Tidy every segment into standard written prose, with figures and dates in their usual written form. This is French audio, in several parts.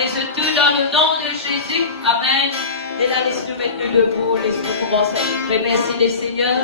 Allez-y tout dans le nom de Jésus. Amen. Et là, laisse-nous mettre debout, laisse-nous commencer à remercier le Seigneur.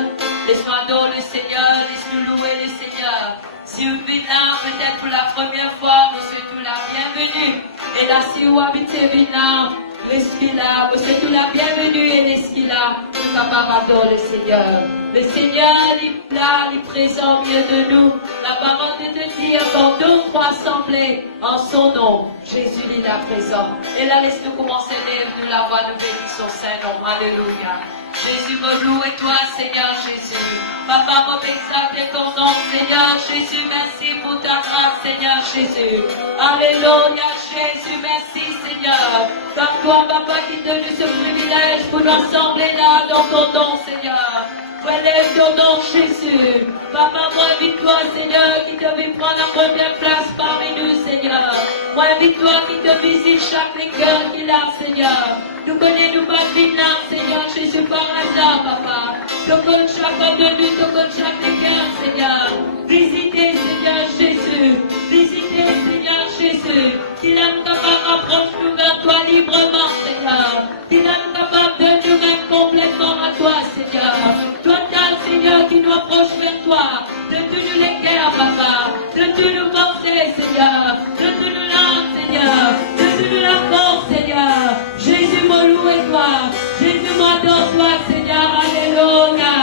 Laisse-nous adorer le Seigneur, laisse-nous louer le Seigneur. Si vous venez là, peut-être pour la première fois, vous souhaitez la bienvenue. Et là, si vous habitez là, l'esprit là, vous souhaitez la bienvenue et l'esprit là, nous sommes capables d'adorer le Seigneur. Le Seigneur, il est là, il est présent au milieu de nous. La parole de Dieu dit, quand 2 ou 3 assemblés en son nom, Jésus est là présent. Et là, laisse-nous commencer à lire la voix, nous bénissons son Saint-Nom. Alléluia. Jésus, me loue et toi, Seigneur Jésus. Papa, me exalter ton nom, Seigneur Jésus. Merci pour ta grâce, Seigneur Jésus. Alléluia, Jésus, merci, Seigneur. Comme toi, Papa, qui te donne ce privilège pour nous rassembler là dans ton nom, Seigneur. Relève ton nom, Jésus. Papa, moi, invite-toi, Seigneur, qui devait prendre la première place parmi nous, Seigneur. Moi, invite-toi, qui te visite chaque cœur qu'il a, Seigneur. Nous connaissons pas là, Seigneur Jésus, par hasard, Papa. Tu connais chacun de nous, tu connais chaque cœur, Seigneur. Visitez, Seigneur Jésus. Visitez, Seigneur Jésus. Qu'il est capable d'approcher vers toi librement, Seigneur. Qu'il est capable de nous mettre complètement à toi, Seigneur. Total, Seigneur, qui nous approche vers toi. De tous les cœurs, Papa. De tous nos pensées, Seigneur. De tous nos langues, Seigneur. De toute la force, Seigneur. Jésus, me loue et toi. Jésus, m'adore toi, Seigneur. Alléluia.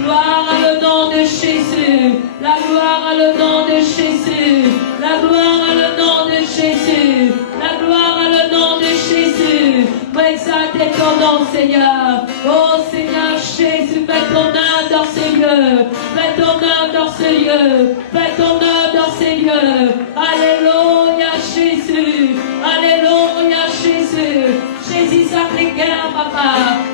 Gloire à le nom de Jésus. La gloire à le nom de Jésus. La gloire à le nom de Jésus. La gloire à le nom de Jésus. Exaltez ton nom, Seigneur. Oh, Seigneur Jésus, fais ton œuvre dans ces lieux. Fais ton œuvre dans ces lieux. Fais ton œuvre dans ces lieux. Alléluia, Jésus. Alléluia, Jésus. Saisis sa cœur, Papa.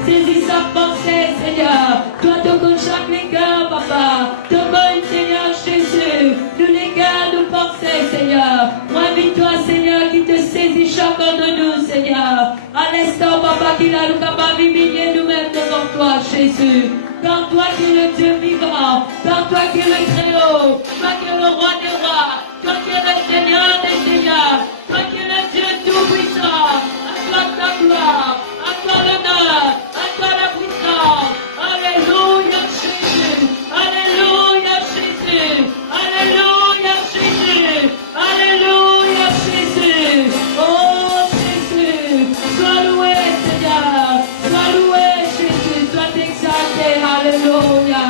Saisis sa pensée, Seigneur. Toi, tu connais chaque cœur, Papa. Tu connais, Seigneur Jésus. Tous les cœurs de pensée, Seigneur. Moi, invite-toi, Seigneur, qui te saisit chacun de nous, Seigneur. À l'instant, Papa, qu'il a nous capable d'humilier nous-mêmes devant toi, Jésus. Quand toi qui es le Dieu vivant, quand toi qui es le Très-Haut, toi qui es le Roi des Rois, toi qui es le Seigneur des Seigneurs, toi qui es le Dieu Tout-Puissant, à toi ta gloire, à toi l'honneur, à toi la puissance. Alléluia, Jésus. Alléluia, Jésus. Alléluia, Jésus. Alléluia, Jésus. Oh, Jésus. Sois loué, Seigneur. Sois loué, Jésus. Sois exalté. Alléluia.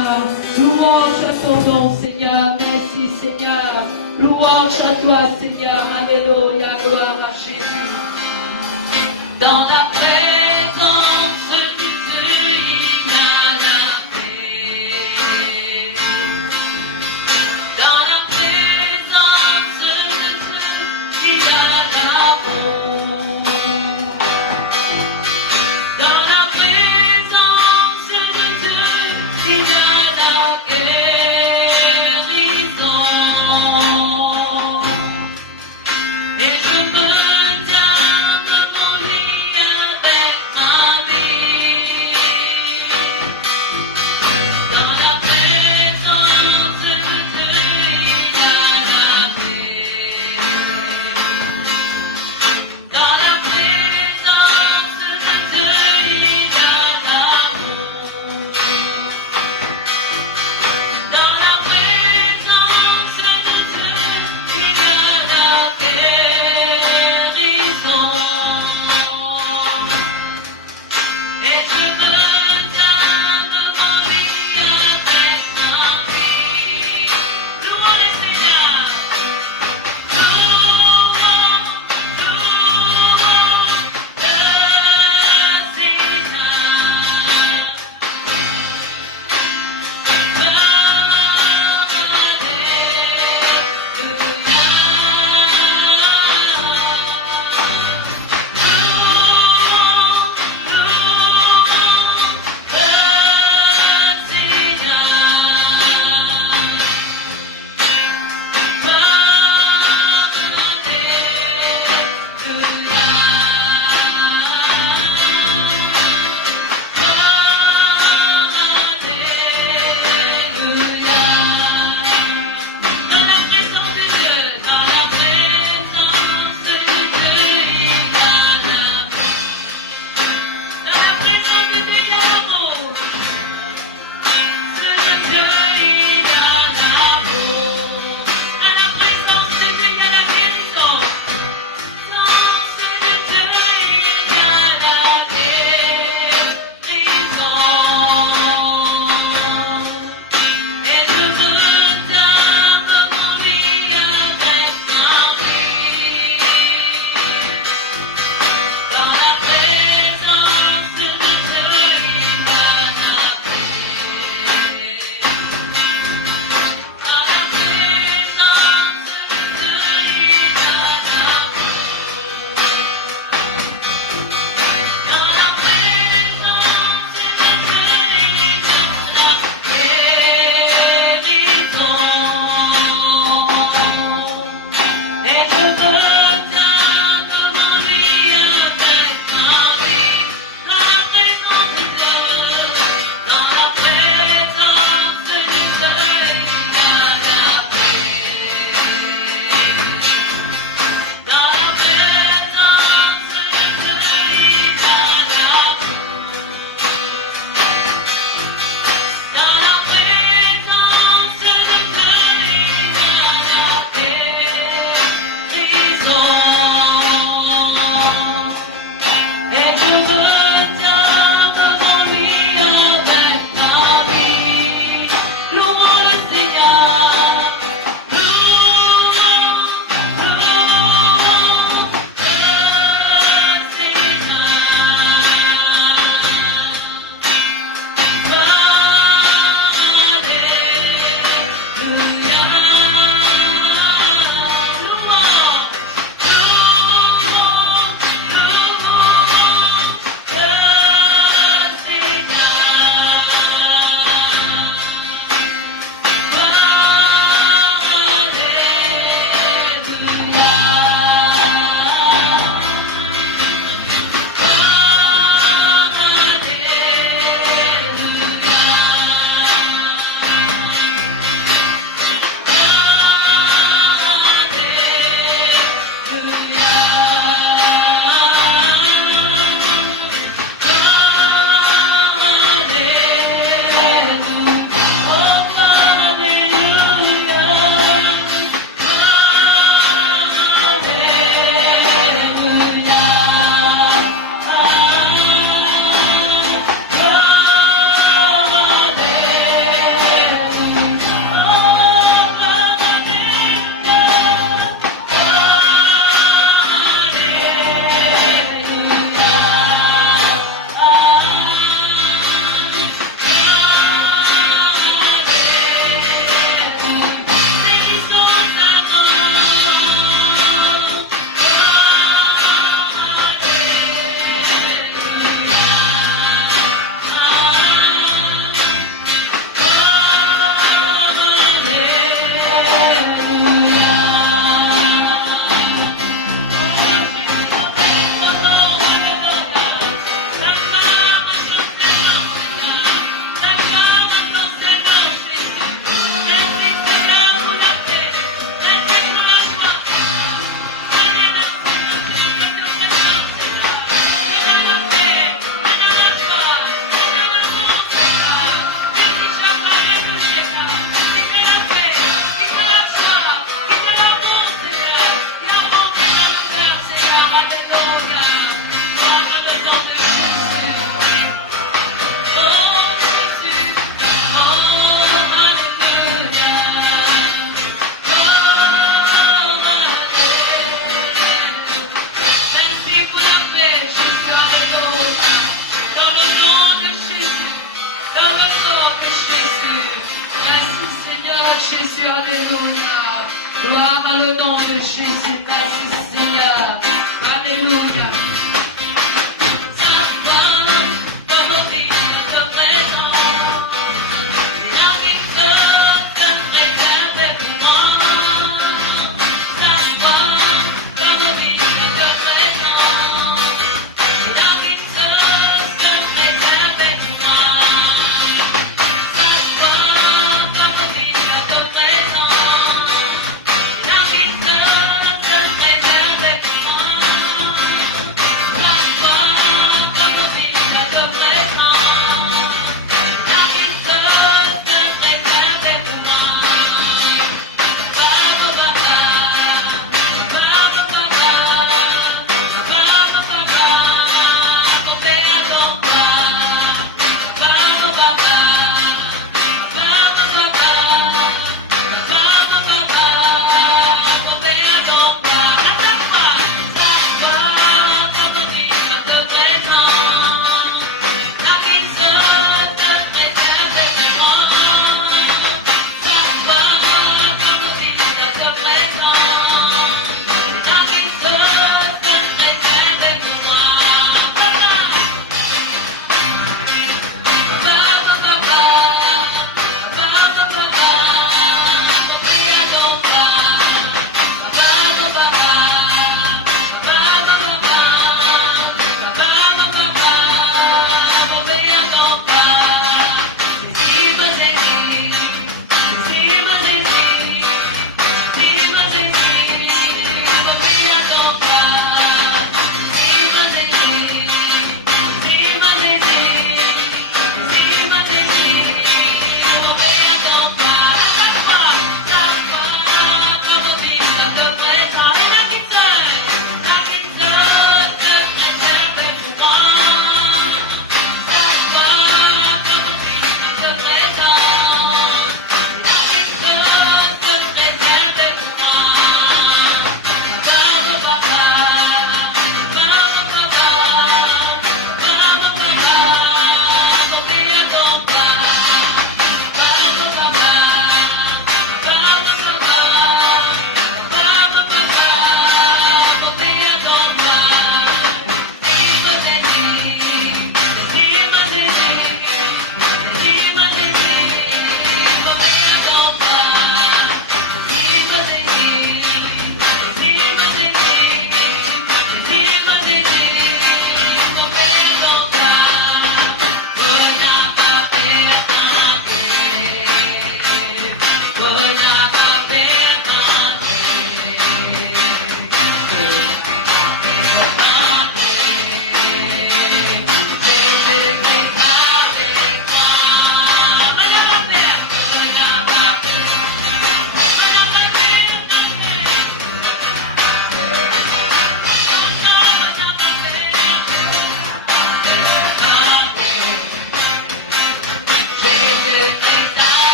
Louange à ton nom, Seigneur. Merci, Seigneur. Louange à toi, Seigneur. Alléluia. Gloire à Jésus. Dans la présence de Dieu, il y a la paix. Dans la présence de Dieu, il y a l'amour. Dans la présence de Dieu, il y a la guérison. Jésus, alléluia. Gloire à le nom de Jésus, merci Seigneur. Alléluia.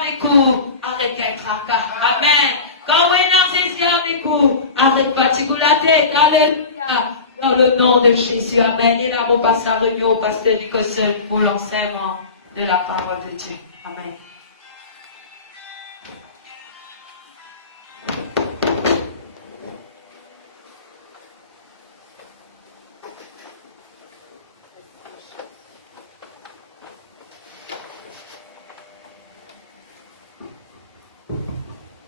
avec vous, arrête d'être tracas. Amen. Quand vous êtes avec vous, arrête de la tête. Alléluia. Dans le nom de Jésus. Amen. Et là, on passe à réunion au pasteur Nicholson pour l'enseignement de la parole de Dieu. Amen.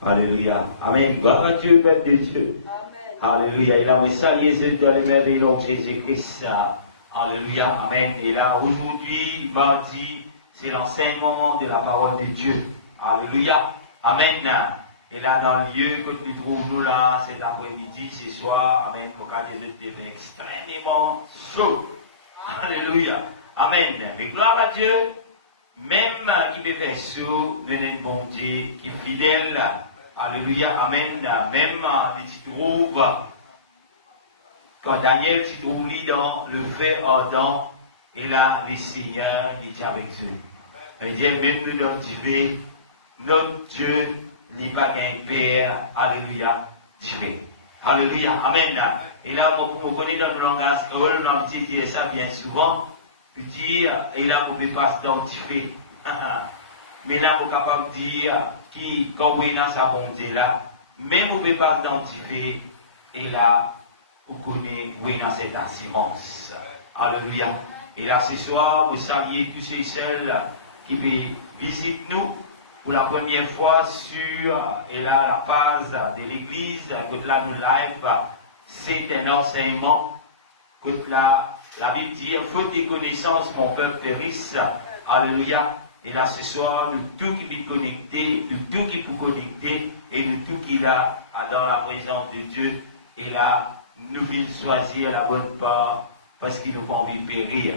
Alléluia. Amen. Gloire à Dieu, Père de Dieu. Amen. Alléluia. Il a salué dans les merveilles de Jésus-Christ. Alléluia. Amen. Et là, aujourd'hui, mardi, c'est l'enseignement de la parole de Dieu. Alléluia. Amen. Et là, dans le lieu que nous trouvons là, cet après-midi, ce soir, Amen, pour quand les autres étaient extrêmement chauds. Alléluia. Amen. Mais gloire à Dieu, même qui peut faire chaud, venez de bon Dieu, qui est fidèle. Alléluia. Amen. Même il se trouve, quand Daniel se trouve dans le feu ardent, et là, le Seigneur dit avec eux. Il dit, même nous identifier, notre Dieu n'est pas qu'un Père. Alléluia. Dieu. Alléluia. Amen. Et là, vous connaissez dans le langage, on a dit ça bien souvent, dire, et là, vous ne pouvez pas s'identifier. Mais là, vous êtes capable de dire, qui, quand vous êtes dans sa bonté là, même vous ne pouvez pas s'identifier, et là, vous connaissez, vous êtes dans cette assurance. Alléluia. Et là, ce soir, vous saluez tous ceux et celles qui visitent nous pour la première fois sur et là, la phase de l'église, que là, nous live, c'est un enseignement, que là, la Bible dit, faute de connaissances, mon peuple périsse. Alléluia. Et là, ce soir, nous tous qui sommes connectés, nous tous qui sommes connectés, et nous tous qui là, dans la présence de Dieu, et là, nous venons choisir la bonne part, parce qu'il nous pas envie de périr.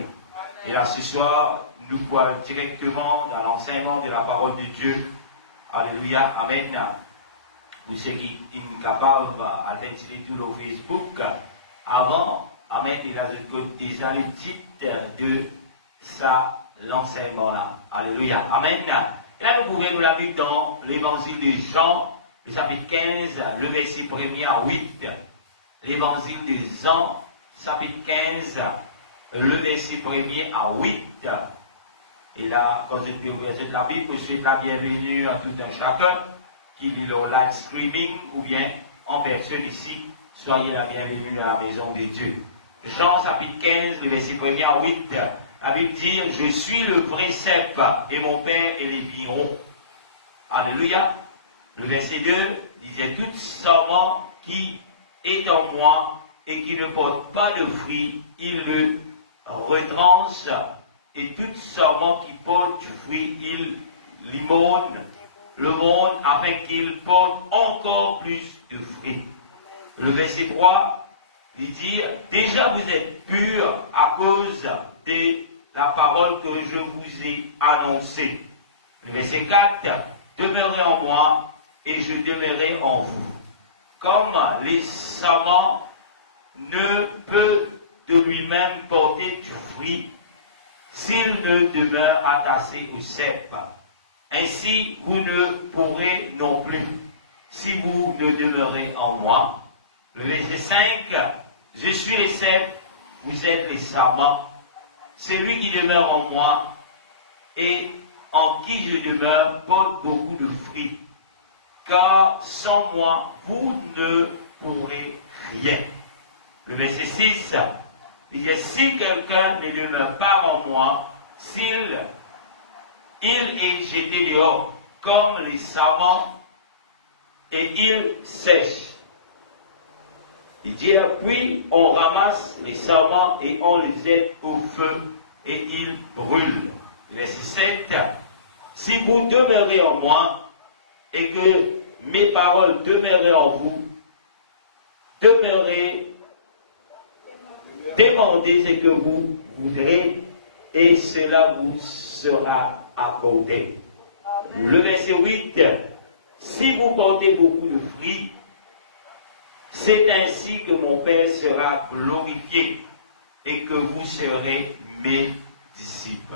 Et là, ce soir, nous voyons directement dans l'enseignement de la parole de Dieu. Alléluia. Amen. Pour ceux qui sont capables d'identifier tout le Facebook, avant, Amen, il a déjà le titre de ça, l'enseignement là. Alléluia. Amen. Et là, nous pouvons nous la lire dans l'évangile de Jean, le chapitre 15, le verset 1er à 8. L'évangile de Jean, chapitre 15, le verset 1er à 8. Et là, quand je peux ouvrir la Bible, je souhaite la bienvenue à tout un chacun qui lit le live streaming ou bien en personne ici. Soyez la bienvenue à la maison de Dieu. Jean chapitre 15, le verset 1er à 8. La Bible dit, je suis le vrai cep et mon Père est les vignerons. Alléluia. Le verset 2 disait, tout sarment qui est en moi et qui ne porte pas de fruit, il le retranche, et tout sarment qui porte du fruit, il limone le monde afin qu'il porte encore plus de fruits. Le verset 3, il dit, déjà vous êtes purs à cause de la parole que je vous ai annoncée. Le verset 4, demeurez en moi et je demeurerai en vous. Comme les sarments ne peut de lui-même porter du fruit s'il ne demeure attaché au cep. Ainsi, vous ne pourrez non plus si vous ne demeurez en moi. Le verset 5, je suis le cep, vous êtes les sarments. Celui qui demeure en moi et en qui je demeure porte beaucoup de fruits. Car sans moi, vous ne pourrez rien. Le verset 6, il dit, si quelqu'un ne demeure pas en moi, il est jeté dehors comme les sarments et il sèche. Il dit, puis on ramasse les sarments et on les jette au feu et ils brûlent. Verset 7, si vous demeurez en moi et que mes paroles demeurent en vous, demeurez, demandez ce que vous voudrez et cela vous sera accordé. Le verset 8, si vous portez beaucoup de fruits, c'est ainsi que mon Père sera glorifié et que vous serez mes disciples.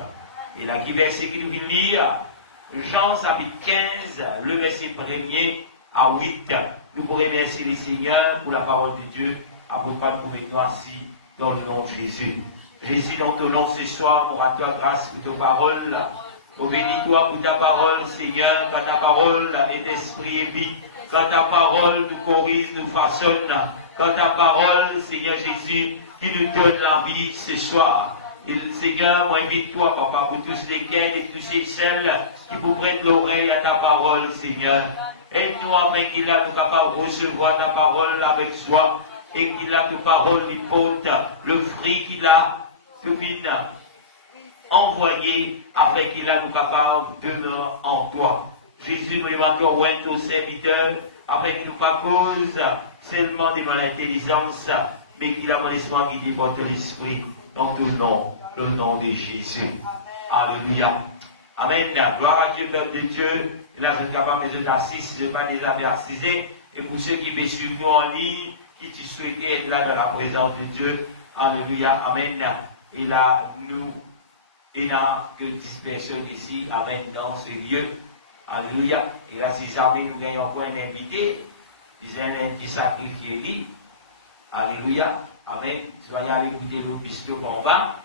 Et là, qui verset qui nous lire, Jean chapitre 15, le verset 1er à 8. Nous pourrons remercier le Seigneur pour la parole de Dieu. Après pas nous mettons assis dans le nom de Jésus. Jésus, dans ton nom ce soir, nous rendons grâce pour ta parole. Oh, bénis-toi pour ta parole, Seigneur, quand ta parole est esprit et vie, quand ta parole nous corrige, nous façonne, quand ta parole, Seigneur Jésus, qui nous donne la vie ce soir. Et Seigneur, moi invite-toi, Papa, pour tous les quêtes et tous ces celles qui vous prennent l'oreille à ta parole, Seigneur. Aide-nous afin qu'il a nous capable de recevoir ta parole avec joie et qu'il a ta parole qui porte le fruit qu'il a envoyé afin qu'il a nous capable de demeurer en toi. Jésus, nous demandons à nos serviteurs afin qu'il nous pas cause seulement de l'intelligence, mais qu'il a mon esprit guidé par ton esprit dans tout le nom de Jésus. Alléluia. Amen. Gloire à Dieu, peuple de Dieu. Et là, je suis capable de d'assister, je ne vais pas les avoir assisés. Et pour ceux qui veulent suivre nous en ligne, qui souhaitaient être là dans la présence de Dieu. Alléluia. Amen. Et là, nous, il n'y a que 10 personnes ici. Amen. Dans ce lieu. Alléluia. Et là, si jamais nous gagnons encore un invité, disons un petit sacré qui est dit. Alléluia. Amen. Soyez allés écouter le bisque combat.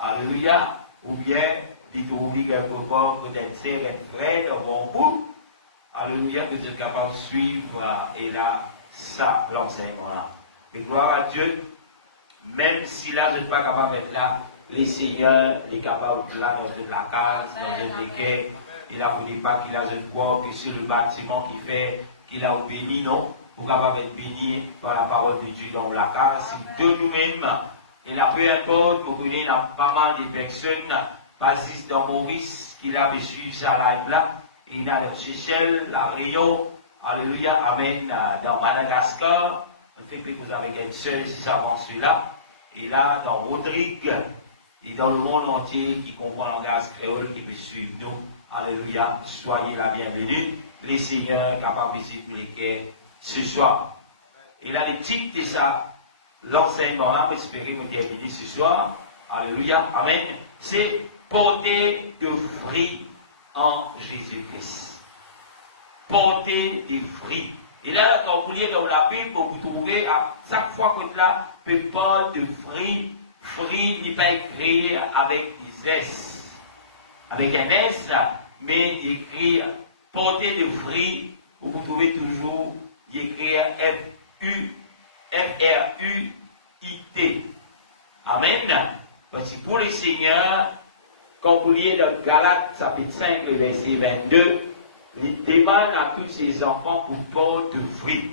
Alléluia. Ou bien, dites-vous quelque part, peut-être c'est un frère dans mon bout. Alléluia, que tu es capable de suivre. Et là, ça, l'enseignement-là. Et gloire à Dieu. Même si là, je ne suis pas capable d'être là, les seigneurs, les capables de là, dans la case, dans une équerre. Il n'a pas qu'il a une croix, que c'est le bâtiment qui fait qu'il a béni, non? Pour capable d'être béni par la parole de Dieu dans la case. C'est de nous-mêmes. Et là, peu importe, vous connaissez, il y a pas mal de personnes, basées dans Maurice, qui a suivi sa live là. Il y a la Seychelles, la Réunion, alléluia, amen, dans Madagascar. On fait que vous avez quelque chose si ça avance celui-là. Et là, dans Rodrigue, et dans le monde entier qui comprend le langage créole, qui peut suivre nous. Alléluia, soyez la bienvenue. Les seigneurs capables de visiter tous les cœurs ce soir. Et là, le titre de ça, l'enseignement là, j'espère me terminer ce soir. Alléluia, amen. C'est porter de fruits en Jésus-Christ. Porter des fruits. Et là, quand vous lisez dans la Bible, vous trouvez à chaque fois que là, peut pas de fruits, fruits n'est pas écrit avec des S, avec un S, mais écrit porter de fruits, vous trouvez toujours écrit F-R-U-I-T. Amen. Parce que pour les seigneurs, quand vous lisez dans Galates, chapitre 5, le verset 22, il demande à tous ses enfants pour porter de fruits.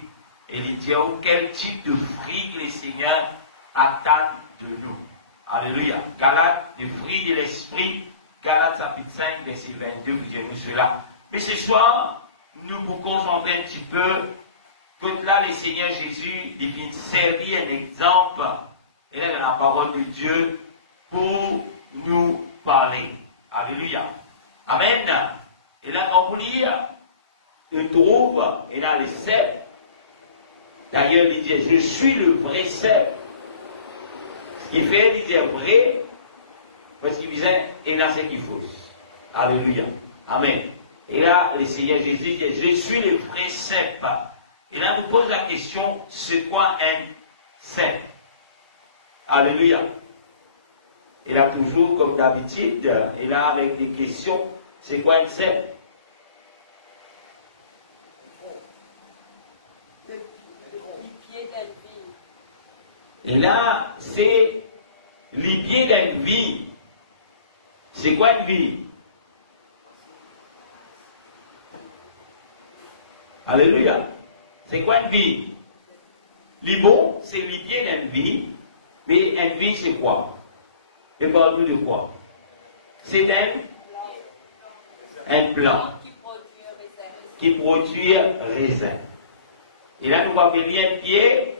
Et il dit quel type de fruits les seigneurs attendent de nous. Alléluia. Galates, les fruits de l'esprit. Galates chapitre 5, verset 22, vous direz cela. Mais ce soir, nous vous concentrons un petit peu, que là, le Seigneur Jésus, il vient servir un exemple, et là, dans la parole de Dieu, pour nous parler. Alléluia. Amen. Et là, quand vous lisez, on trouve, et là, le cep. D'ailleurs, il dit, je suis le vrai cep. Ce qui fait, il dit vrai, parce qu'il disait, et là, c'est qui fausse. Alléluia. Amen. Et là, le Seigneur Jésus dit, je suis le vrai cep. Et là, nous pose la question, c'est quoi un cep? Alléluia. Et là, toujours, comme d'habitude, et là, avec des questions, c'est quoi un cep? Et là, c'est les pieds d'une vie. C'est quoi une vie? Alléluia. C'est quoi une vie? Les bons, c'est les pieds d'une vie. Mais une vie, c'est quoi? Et parle-nous de quoi? C'est un plant qui produit raisin. Et là, nous voyons bien un pied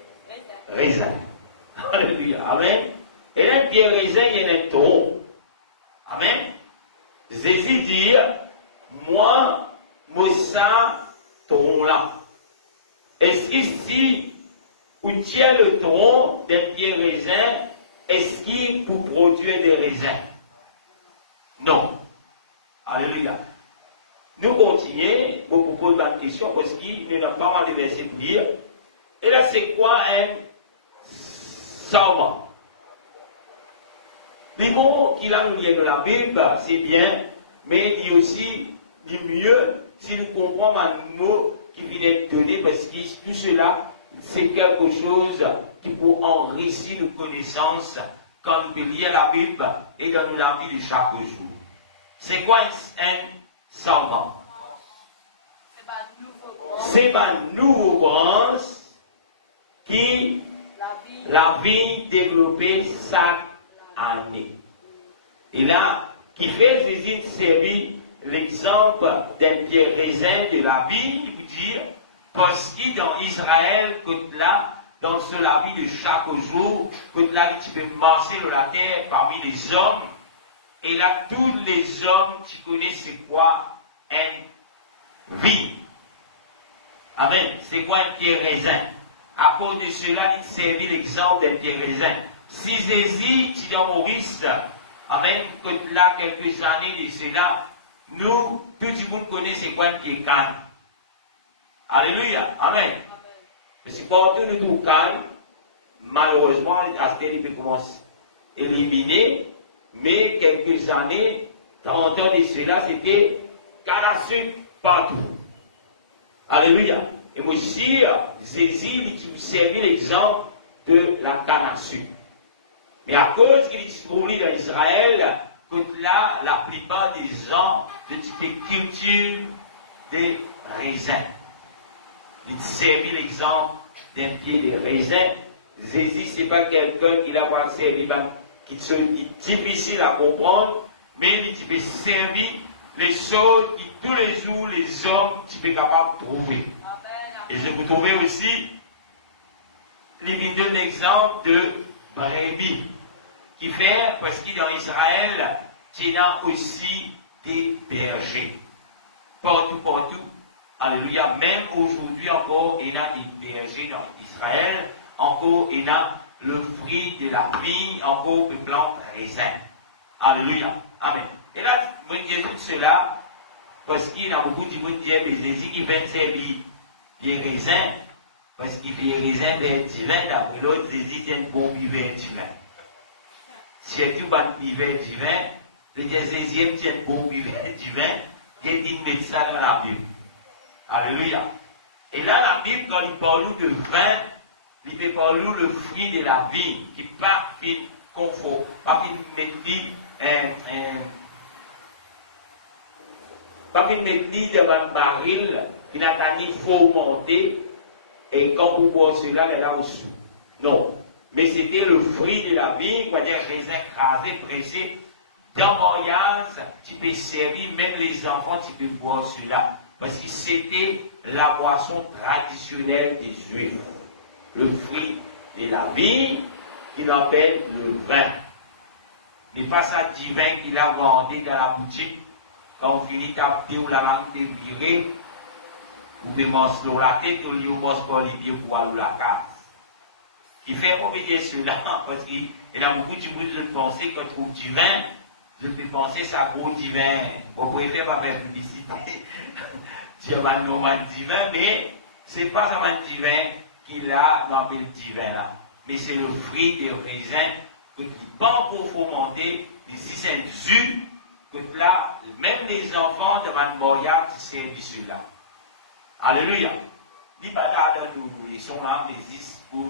raisin. Alléluia. Amen. Et là, un pied raisin, il y a un tronc. Amen. Jésus dit, moi ça, tronc-là. Est-ce que si vous tiens le tronc d'un pied raisin, est-ce qu'il vous produit des raisins? Non. Alléluia. Nous continuons, je vous propose une question parce qu'il n'y a pas mal de versets de lire. Et là, c'est quoi un sarment? Les mots qu'il a nous liés dans la Bible, c'est bien, mais il y a aussi du mieux si nous comprenons un mot qui vient d'être donné parce que tout cela, c'est quelque chose qui peut enrichir nos connaissances quand nous lire la Bible et dans la vie de chaque jour. C'est quoi un sarment? C'est un nouveau branche qui la vie développée chaque année. Et là, qui fait Jésus servir l'exemple d'un pied raisin de la vie, il veut dire, parce que dans Israël, que là, dans la vie de chaque jour, que là, tu peux marcher sur la terre parmi les hommes, et là, tous les hommes, tu connais c'est quoi une vie. Amen. C'est quoi un pied raisin? À cause de cela, il servit l'exemple d'un pied raisin. Si Jésus, tu dans Maurice, amen, que là, quelques années de cela, nous, tout le monde connaît c'est quoi un pied canne. Alléluia. Amen. Parce que quand nous nous canne, malheureusement, à ce il peut commencer à éliminer, mais quelques années, 30 ans de cela, c'était canne à sucre partout. Alléluia. Et moi aussi, Jésus, il servait l'exemple de la canne à sucre. Mais à cause qu'il se trouve dans Israël, que là, la plupart des gens de type culture des raisins. Il servait l'exemple d'un pied de raisin. Jésus, ce n'est pas quelqu'un qui l'a servi, qui est difficile à comprendre, mais il peut servir les choses qui tous les jours les hommes sont capables de trouver. Et je vous trouvais aussi, il donne l'exemple de brebis, qui fait, parce que dans Israël, il y a aussi des bergers. Partout. Alléluia. Même aujourd'hui encore, il y a des bergers dans Israël. Encore, il y a le fruit de la vigne, encore le blanc raisin. Alléluia. Amen. Et là, je vous dis tout cela, parce qu'il y a beaucoup de gens qui disent, Jésus qui fait servir les raisins, parce qu'il fait les raisins vers divin, d'après l'autre, Jésus c'est un bon vivant divin. Si tu as un vivant divin, le deuxième c'est un bon vivant divin, qui dit mettre ça dans la Bible. Alléluia. Et là, la Bible, quand il parle de vin, il peut parler le fruit de la vie, qui n'est pas fait confort, pas qu'il mette dans un baril qui n'a pas ni fomenté, et quand vous boivez cela, elle est là aussi. Non. Mais c'était le fruit de la vie, quoi dire, raisin crasé, pressé. Dans mariage, tu peux servir, même les enfants, tu peux boire cela. Parce que c'était la boisson traditionnelle des Juifs. Le fruit de la vie, qu'il appelle le vin. Et pas ça divin qu'il a vendu dans la boutique. Quand on finit taper ou la langue est virée, ou de manger la tête, ou de manger par les pieds pour aller à la case. Qui fait obéir cela, parce qu'il y a beaucoup de gens qui pensent qu'on trouve du vin, je peux penser ça gros divin. On préfère pas faire publicité. Dire un nom divin, mais ce n'est pas un divin qu'il a dans le divin là. Mais c'est le fruit des raisins que qui pas pour fomenter, ici c'est un jus, que là, même les enfants de Van Boya qui servent cela. Alléluia. Dis pas là dans nous laissons là, mais ici pour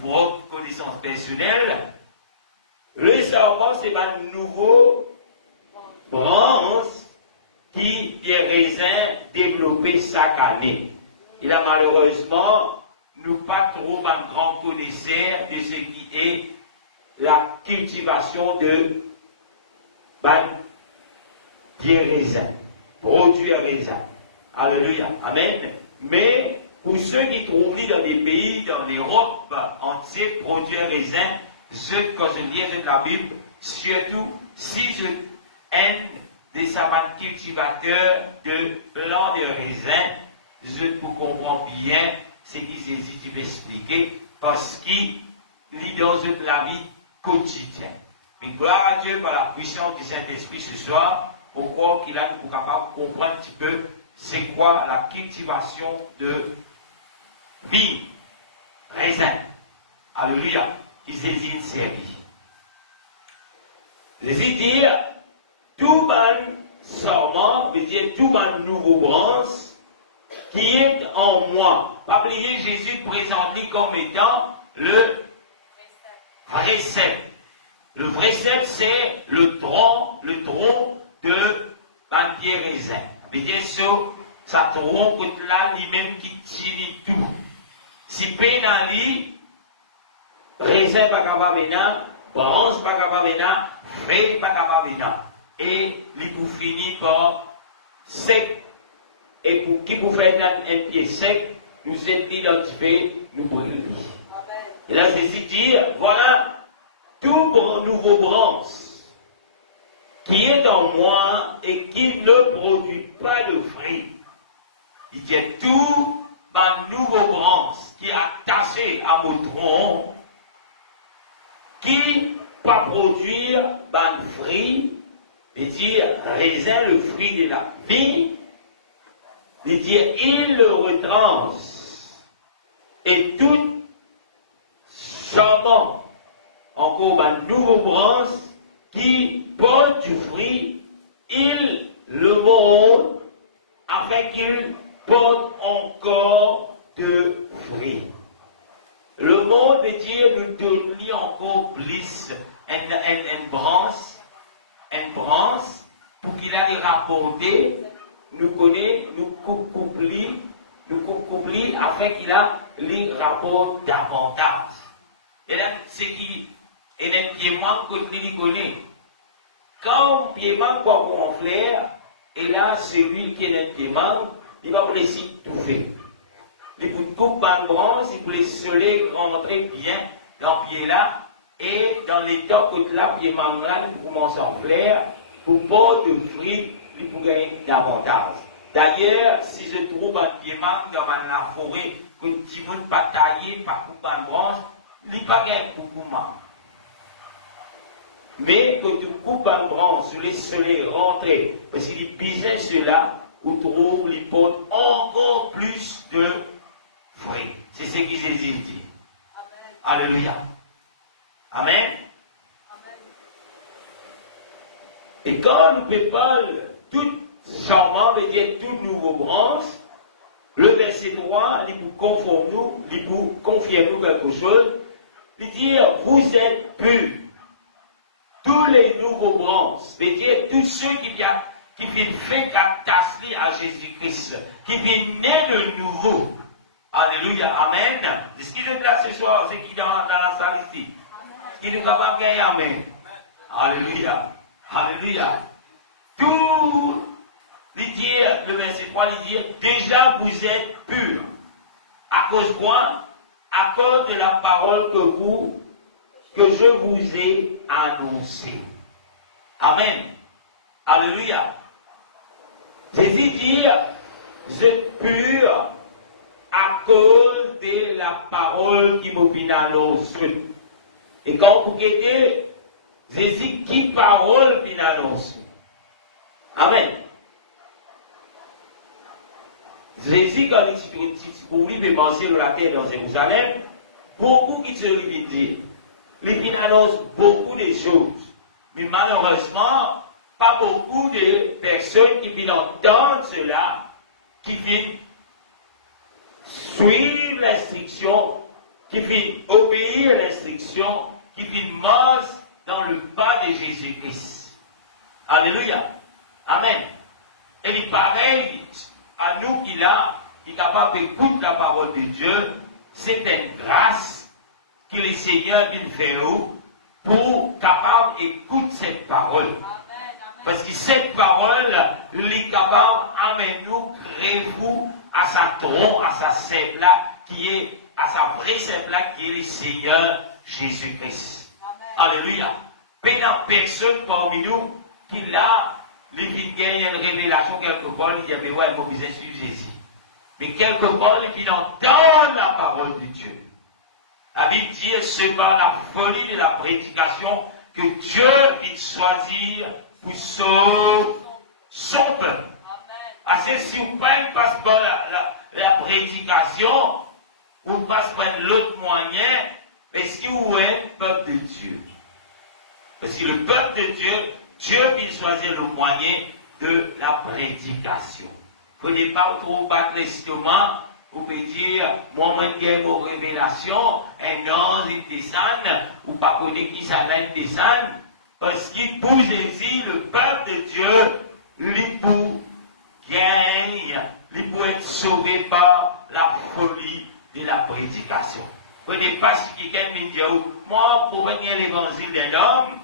propre connaissance personnelle. Le serment, c'est un nouveau branche qui est raisin développé chaque année. Et là, malheureusement, nous pas trop un grand connaisseur de ce qui est la cultivation de pied raisin, produit raisin. Alléluia. Amen. Mais pour ceux qui trouvent dans des pays, dans l'Europe entière, produit raisin, quand je lis de la Bible, surtout si je aime des savants cultivateurs de plants de raisin, je peux comprendre bien ce que Jésus veut expliquer, parce qu'il lit dans la vie quotidienne. Mais gloire à Dieu par la puissance du Saint-Esprit ce soir, pourquoi qu'il a pour capable de comprendre un petit peu c'est quoi la cultivation de vie, raisin. Alléluia. Qui Jésus servit. Jésus dit, tout ban serment, veut dire tout ban nouveau branche, qui est en moi. Pas oublier Jésus présenté comme étant le vrai cep. Le vrai cep, c'est le tronc de ban pied raisin. Veut dire ça tronc que là, lui-même qui tire tout. Si pénal raisin pas capable venir, branche pas capable venir, feuille pas capable venir. Et il pour finir par sec. Et pour qui pour faire un pied sec, nous sommes identifiés, nous brûlons. Et là, c'est dire, voilà, tout nouveau branche qui est en moi et qui ne produit pas de fruits. Il dit tout ma nouveau branche qui est attaché à mon tronc, qui pas produire ban fruit, il dit raisin le fruit de la vie, il dit il le retranche et tout charbon encore ma nouveau branche qui porte du fruit, il le monte afin qu'il porte encore de fruits. Le monde veut dire nous donner encore plus une branche pour qu'il a les rapporter, nous connaît, nous coupler afin qu'il a les rapports davantage. Et là, c'est qui est un piément que tu connais. Quand un piément quoi pour en flair, et là, celui qui est un piément, il va vous laisser tout faire. Il vous coupe en branche, il vous laisse rentrer bien dans le pied là, et dans les temps que là, piément là, il commence en flair, pour pas de fruits, il faut gagner davantage. D'ailleurs, si je trouve un piément dans la forêt, que tu ne veux pas tailler, pas couper en branche, il n'y a pas gagné beaucoup de mal. Mais que tu coupes en branche, tu laisses rentrer, parce qu'il est bizarre cela, où tu trouves les portes encore plus de fruits. C'est ce qui Jésus dit. Amen. Alléluia. Amen. Amen. Et quand nous préparons tout changement, veut dire toute nouvelle branche, le verset 3, il vous conforme nous, il vous confirme nous quelque chose, il dit, vous êtes purs. Tous les nouveaux branches, veut dire tous ceux qui viennent faire captation à Jésus-Christ, qui viennent naître de nouveau. Alléluia, amen. Ce qui est là ce soir, c'est qui dans la salle ici. Ce qui nous capable de gagner, amen. Alléluia, alléluia. Tout, le verset 3, il dit, déjà vous êtes purs. À cause de quoi? À cause de la parole que je vous ai annoncée. Amen. Alléluia. Jésus dit, vous êtes purs à cause de la parole qui vous vient annoncer. Et quand vous regardez, Jésus, qui parole vient annoncer? Amen. Jésus, quand il veut penser dans la terre dans Jérusalem, beaucoup qui se lui dire. Il annonce beaucoup de choses. Mais malheureusement, pas beaucoup de personnes qui viennent entendre cela, qui viennent suivre l'instruction, qui viennent obéir à l'instruction, qui viennent marcher dans le pas de Jésus-Christ. Alléluia. Amen. Et il est pareil à nous qui est capable d'écouter la parole de Dieu, c'est une grâce que le Seigneur vient faire pour capable d'écouter cette parole. Parce que cette parole, il est capable d'amener nous, créer vous à sa tronc, à sa sève là, qui est, à sa vraie sève là, qui est le Seigneur Jésus-Christ. Alléluia. Mais il n'y a personne parmi nous qui là, il vient gagner une révélation quelque part, il dit, ouais, il faut vous suivre Jésus. Mais quelque part, il vient entendre la parole de Dieu. La Bible dit, c'est par la folie de la prédication que Dieu vient choisir pour sauver son peuple. Assez si vous ne passez pas la prédication, ou passe par l'autre moyen, est-ce que vous êtes le peuple de Dieu? Parce que le peuple de Dieu, Dieu peut choisir le moyen de la prédication. Vous ne pouvez pas trop battre l'estomac, vous pouvez dire, moi, j'ai une révélation, un ange il descend, ou pas connaître qui ça descend, parce qu'il vous ici, le peuple de Dieu, lui pour gagne, lui pour être sauvé par la folie de la prédication. Vous ne pas si quelqu'un me dit, moi, pour venir l'évangile d'un homme,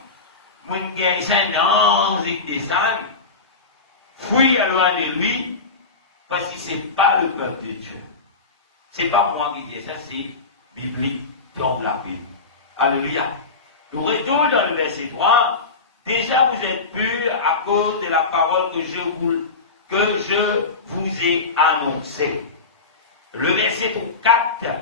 moi, j'ai un ange qui descend, fouille à loin de lui, parce que ce n'est pas le peuple de Dieu. Ce n'est pas moi qui dis ça, c'est biblique dans la Bible. Alléluia. Nous retournons dans le verset 3. Déjà vous êtes purs à cause de la parole que je vous ai annoncée. Le verset 4.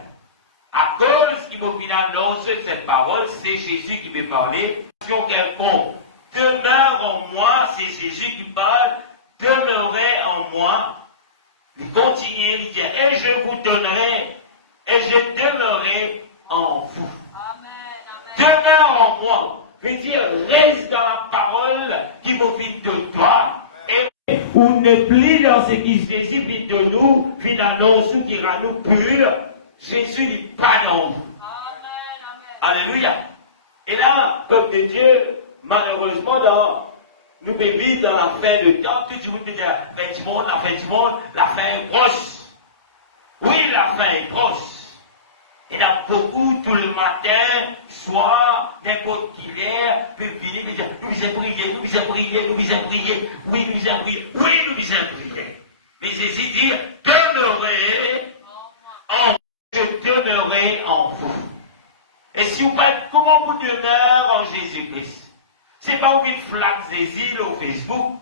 À cause qu'il m'a annoncé cette parole, c'est Jésus qui veut parler. Quelconque demeure en moi, c'est Jésus qui parle, demeurez en moi. Il continue, il dit, et je vous donnerai, et je demeurerai en vous. Amen, amen. Demeure en moi. Veut dire, reste dans la parole qui vous vit de toi. Et ou ne plus dans ce qui Jésus vit de nous, finalement, ce qui rend nous purs. Jésus n'est pas dans vous. Amen, amen. Alléluia. Et là, peuple de Dieu, malheureusement, nous vivons dans la fin de temps, tout le monde dit la fin du monde, la fin est proche. Oui, la fin est proche. Il y en a beaucoup tout le matin, soir, n'importe qui l'heure, peut venir et dire, nous visons prier, nous visons prier, nous visons prier, oui, nous visons prier, oui, nous visons prier. Mais Jésus dit, demeurez en vous, je demeurerai en vous. Et si vous parlez, comment vous demeurez en Jésus-Christ? C'est pas où il flatte Jésus au Facebook.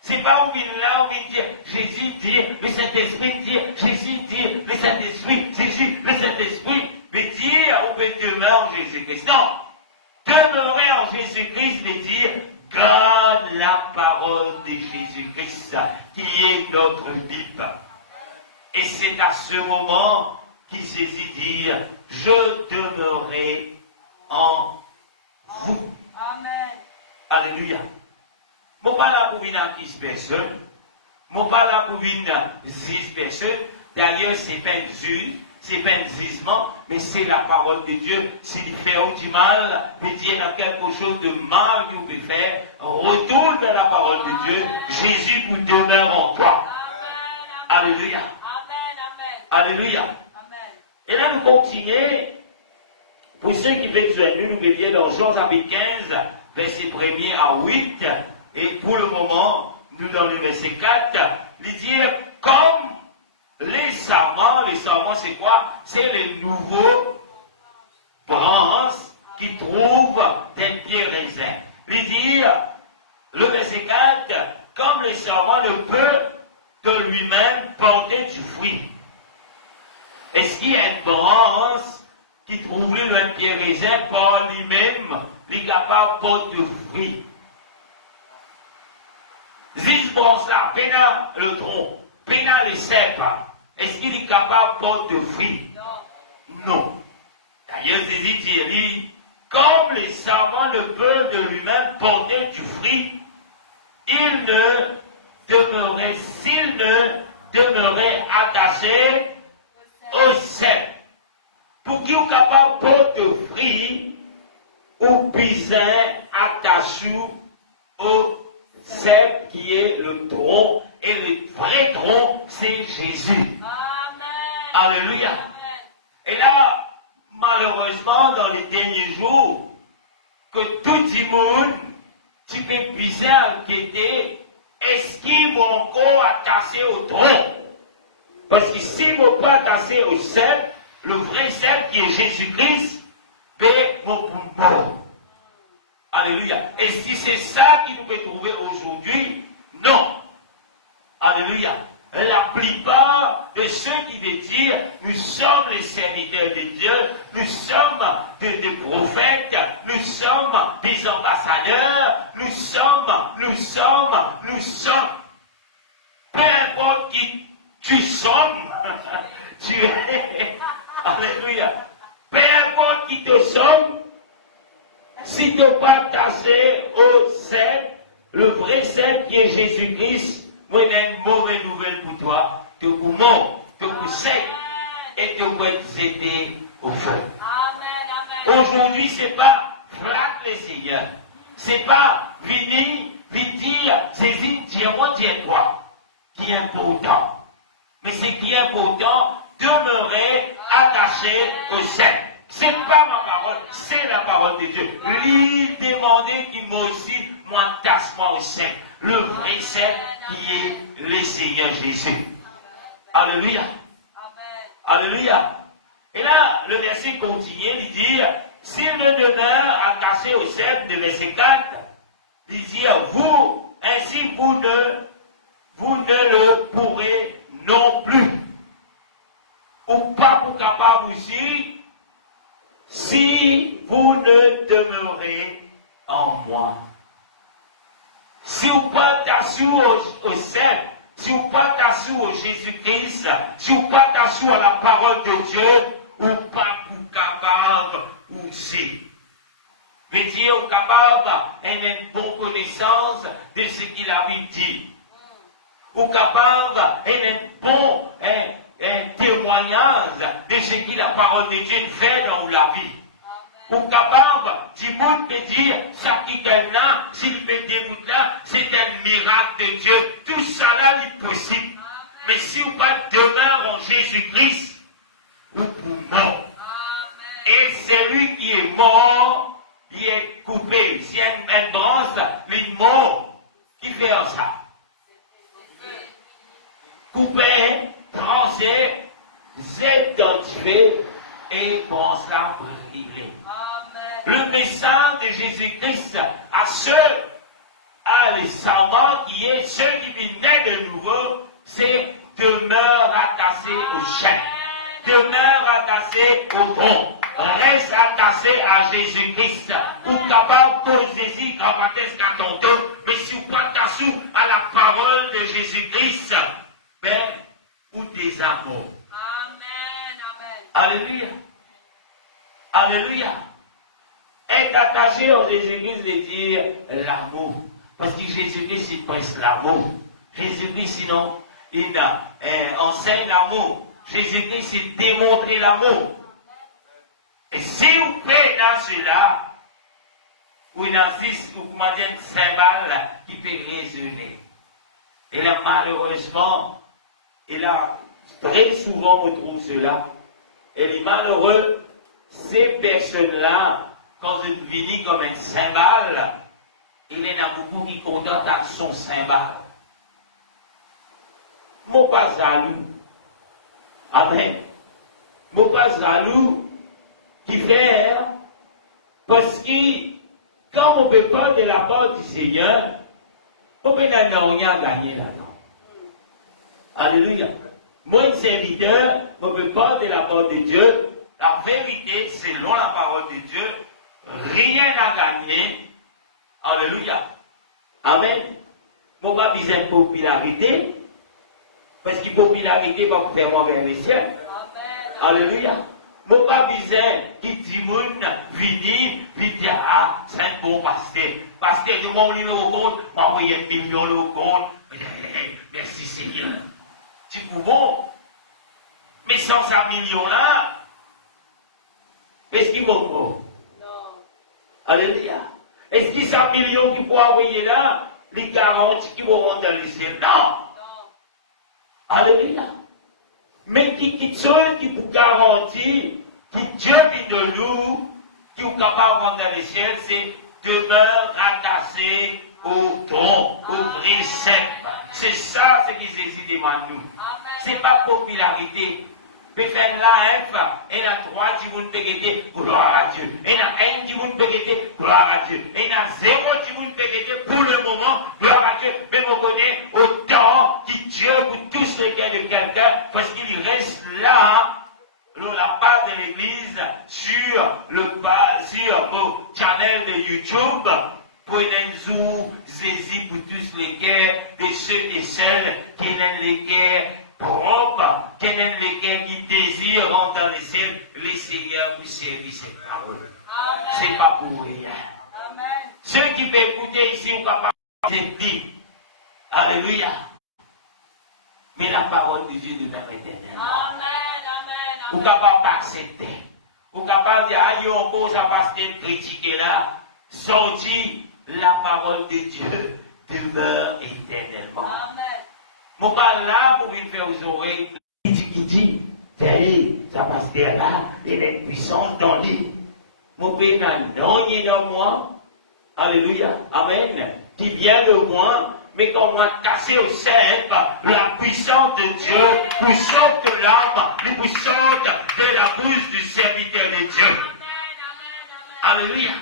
C'est pas où il là, où il dit, Jésus dit, le Saint-Esprit dit, Jésus dit, le Saint-Esprit, Jésus, le Saint-Esprit. Mais dire, on peut demeurer en Jésus-Christ. Non. Demeurer en Jésus-Christ veut dire, garde la parole de Jésus-Christ, qui est notre Bible. Et c'est à ce moment qu'il Jésus dit, je demeurerai en vous. Amen. Alléluia. Je ne suis pas là pour venir à 10 personnes. Je ne suis pas là pour venir à 10 personnes. D'ailleurs, ce n'est pas un juge, ce n'est pas un jugement, mais c'est la parole de Dieu. S'il fait du mal, mais Dieu a quelque chose de mal que vous pouvez faire, retourne vers la parole de Dieu. Jésus vous demeure en toi. Amen. Alléluia. Amen. Alléluia. Amen. Et là, nous continuons. Pour ceux qui veulent joindre nous, nous dans Jean chapitre 15, verset 1er à 8. Et pour le moment, nous dans le verset 4, il dit comme les serments c'est quoi? C'est les nouveaux branches qui trouvent des pieds raisins. Il dit, le verset 4, comme le serment ne peut de lui-même porter du fruit. Est-ce qu'il y a une branche qui trouve le pied raisin par lui-même, il est capable de porter du fruit? 10 branches là, pénal le tronc, pénal le cèpe. Est-ce qu'il est capable de porter de fruits? Non. D'ailleurs, Jésus dit, comme les serments ne peuvent de lui-même porter du fruit, il ne demeurait, s'il ne demeurait attaché au cèpe. Pour qu'il soit capable de porter de fruits, ou pisin attaché au cèpe qui est le tronc, et le vrai tronc, c'est Jésus. Amen. Alléluia. Amen. Et là, malheureusement, dans les derniers jours, que tout le monde, tu peux puiser enquêter, est-ce qu'ils vont encore attacher au tronc? Parce que s'ils ne vont pas attacher au cèpe, le vrai cèpe qui est Jésus-Christ, ben, mon bon. Alléluia. Et si c'est ça qui nous peut trouver aujourd'hui, non. Alléluia. La plupart de ceux qui veulent dire, nous sommes les serviteurs de Dieu, nous sommes des prophètes, nous nous sommes des ambassadeurs, nous sommes, peu importe qui tu sommes, tu es, alléluia, peu importe qui te sommes, si tu n'es pas attaché au Seigneur, le vrai Seigneur qui est Jésus-Christ, moi j'ai une mauvaise nouvelle pour toi, te pour non, te pour Seigneur, et te pour être jeté au feu. Aujourd'hui, ce n'est pas flatte le Seigneur, ce n'est pas venir dire, c'est une toi qui est important. Mais ce qui est important, demeurer attaché au Seigneur. Ce n'est pas ma parole, c'est la parole de Dieu. Lui demander qu'il moi aussi, moi, tasse-moi au Seigneur. Le vrai Seigneur qui est le Seigneur Jésus. Alléluia. Alléluia. Et là, le verset continue, il dit, s'il ne demeure attaché au Seigneur de verset 4, il dit, vous, ainsi vous ne le pourrez non plus. Ou pas pour capable aussi, si vous ne demeurez en moi. Si vous pas attaché au Seigneur, si vous pas attaché au Jésus-Christ, si vous pas attaché à la parole de Dieu, ou pas pour capable aussi. Mais Dieu est capable d'avoir une bonne connaissance de ce qu'il a dit. Ou capable d'avoir un bon témoignage de ce que la parole de Dieu fait dans la vie. Ou capable, si vous peut dire, ça qui est là, s'il peut dire là, c'est un miracle de Dieu. Tout ça là est possible. Mais si vous pas demeure en Jésus-Christ, vous pouvez mort. Et celui qui est mort, il est coupé. Si un branche, il est mort. Qui fait ça? Coupé, tranché, identifié et bon ça brûlé. Le message de Jésus-Christ à ceux, à les savants qui est ceux qui viennent de nouveau, c'est demeure attaché au chef, demeure attaché au bon, reste attaché à Jésus-Christ. Pour capable de Jésus quand mais si vous pas attaché à la parole de Jésus-Christ, ben, ou des amours. Alléluia. Alléluia. Être attaché au Jésus-Christ veut dire l'amour. Parce que Jésus-Christ, il presse l'amour. Jésus-Christ, sinon, il enseigne l'amour. Jésus-Christ, il démontre l'amour. Et si vous faites dans cela, vous insistez, vous demandez un symbole qui peut résonner. Et là, malheureusement, et là, très souvent, on trouve cela. Et les malheureux, ces personnes-là, quand ils viennent comme un symbole, il y en a beaucoup qui contentent à son symbole. Moi, pas jaloux. Amen. Moi, pas jaloux qui fait, parce que quand on ne peut pas de la part du Seigneur, on peut rien gagner là-dedans. Alléluia. Moi, un serviteur, on ne peut pas de la part de Dieu. La vérité, selon la parole de Dieu, rien à gagner. Alléluia. Amen. Mon pas besoin de popularité, parce que popularité va vous faire moi vers le ciel. Alléluia. Mon pas besoin qui dit moun fini, puis dire ah, c'est un bon pasteur. Pasteur, de mon numéro compte, m'a envoyé 1 million au compte. Merci Seigneur. Tu vous bon. Mais sans ces millions-là, est-ce qu'il m'en faut? Non. Alléluia. Est-ce qu'il y a 100 millions qui pourraient envoyer là, les 40 qui vont rentrer dans le ciel? Non. Alléluia. Mais qui seul qui vous garantit, qui Dieu vit de nous, qui est capable de rentrer dans le ciel, c'est demeure attaché au don, au vrai sec. C'est ça ce que Jésus demande nous. Ce n'est pas popularité. Mais faire la il y a 3 qui vont péter, gloire à Dieu. Il y a 1 qui vont péter, gloire à Dieu. Il y a 0 qui vont péter, pour le moment, gloire à Dieu. Mais on connaît autant que Dieu pour tous les cœurs de quelqu'un, parce qu'il reste là, la part de l'église, sur le channel chaîne de YouTube. Prenez-nous saisi pour tous les cœurs de ceux et celles qui aiment les cœurs propres, qui aiment les cœurs qui désirent rentrer dans les ciels. Les seigneurs vous servir cette parole. C'est pas pour rien. Amen. Ceux qui peuvent écouter ici sont capables de dire Alléluia. Mais la parole de Dieu demeure éternelle. Amen. Amen. Vous êtes capable d'accepter. Vous êtes capable de dire, ah, il y a encore ça parce que critiquer là. Sorti, la parole de Dieu demeure éternellement. Amen. Mon pas là pour lui faire aux oreilles. Qui dit, ça passe là, il est puissant dans lui. Mon père n'a non dans moi. Alléluia. Amen. Qui vient de moi, mais qu'on m'a cassé au simple, la puissance de Dieu, puissante de l'âme, la puissante de la bouche du serviteur de Dieu. Alléluia.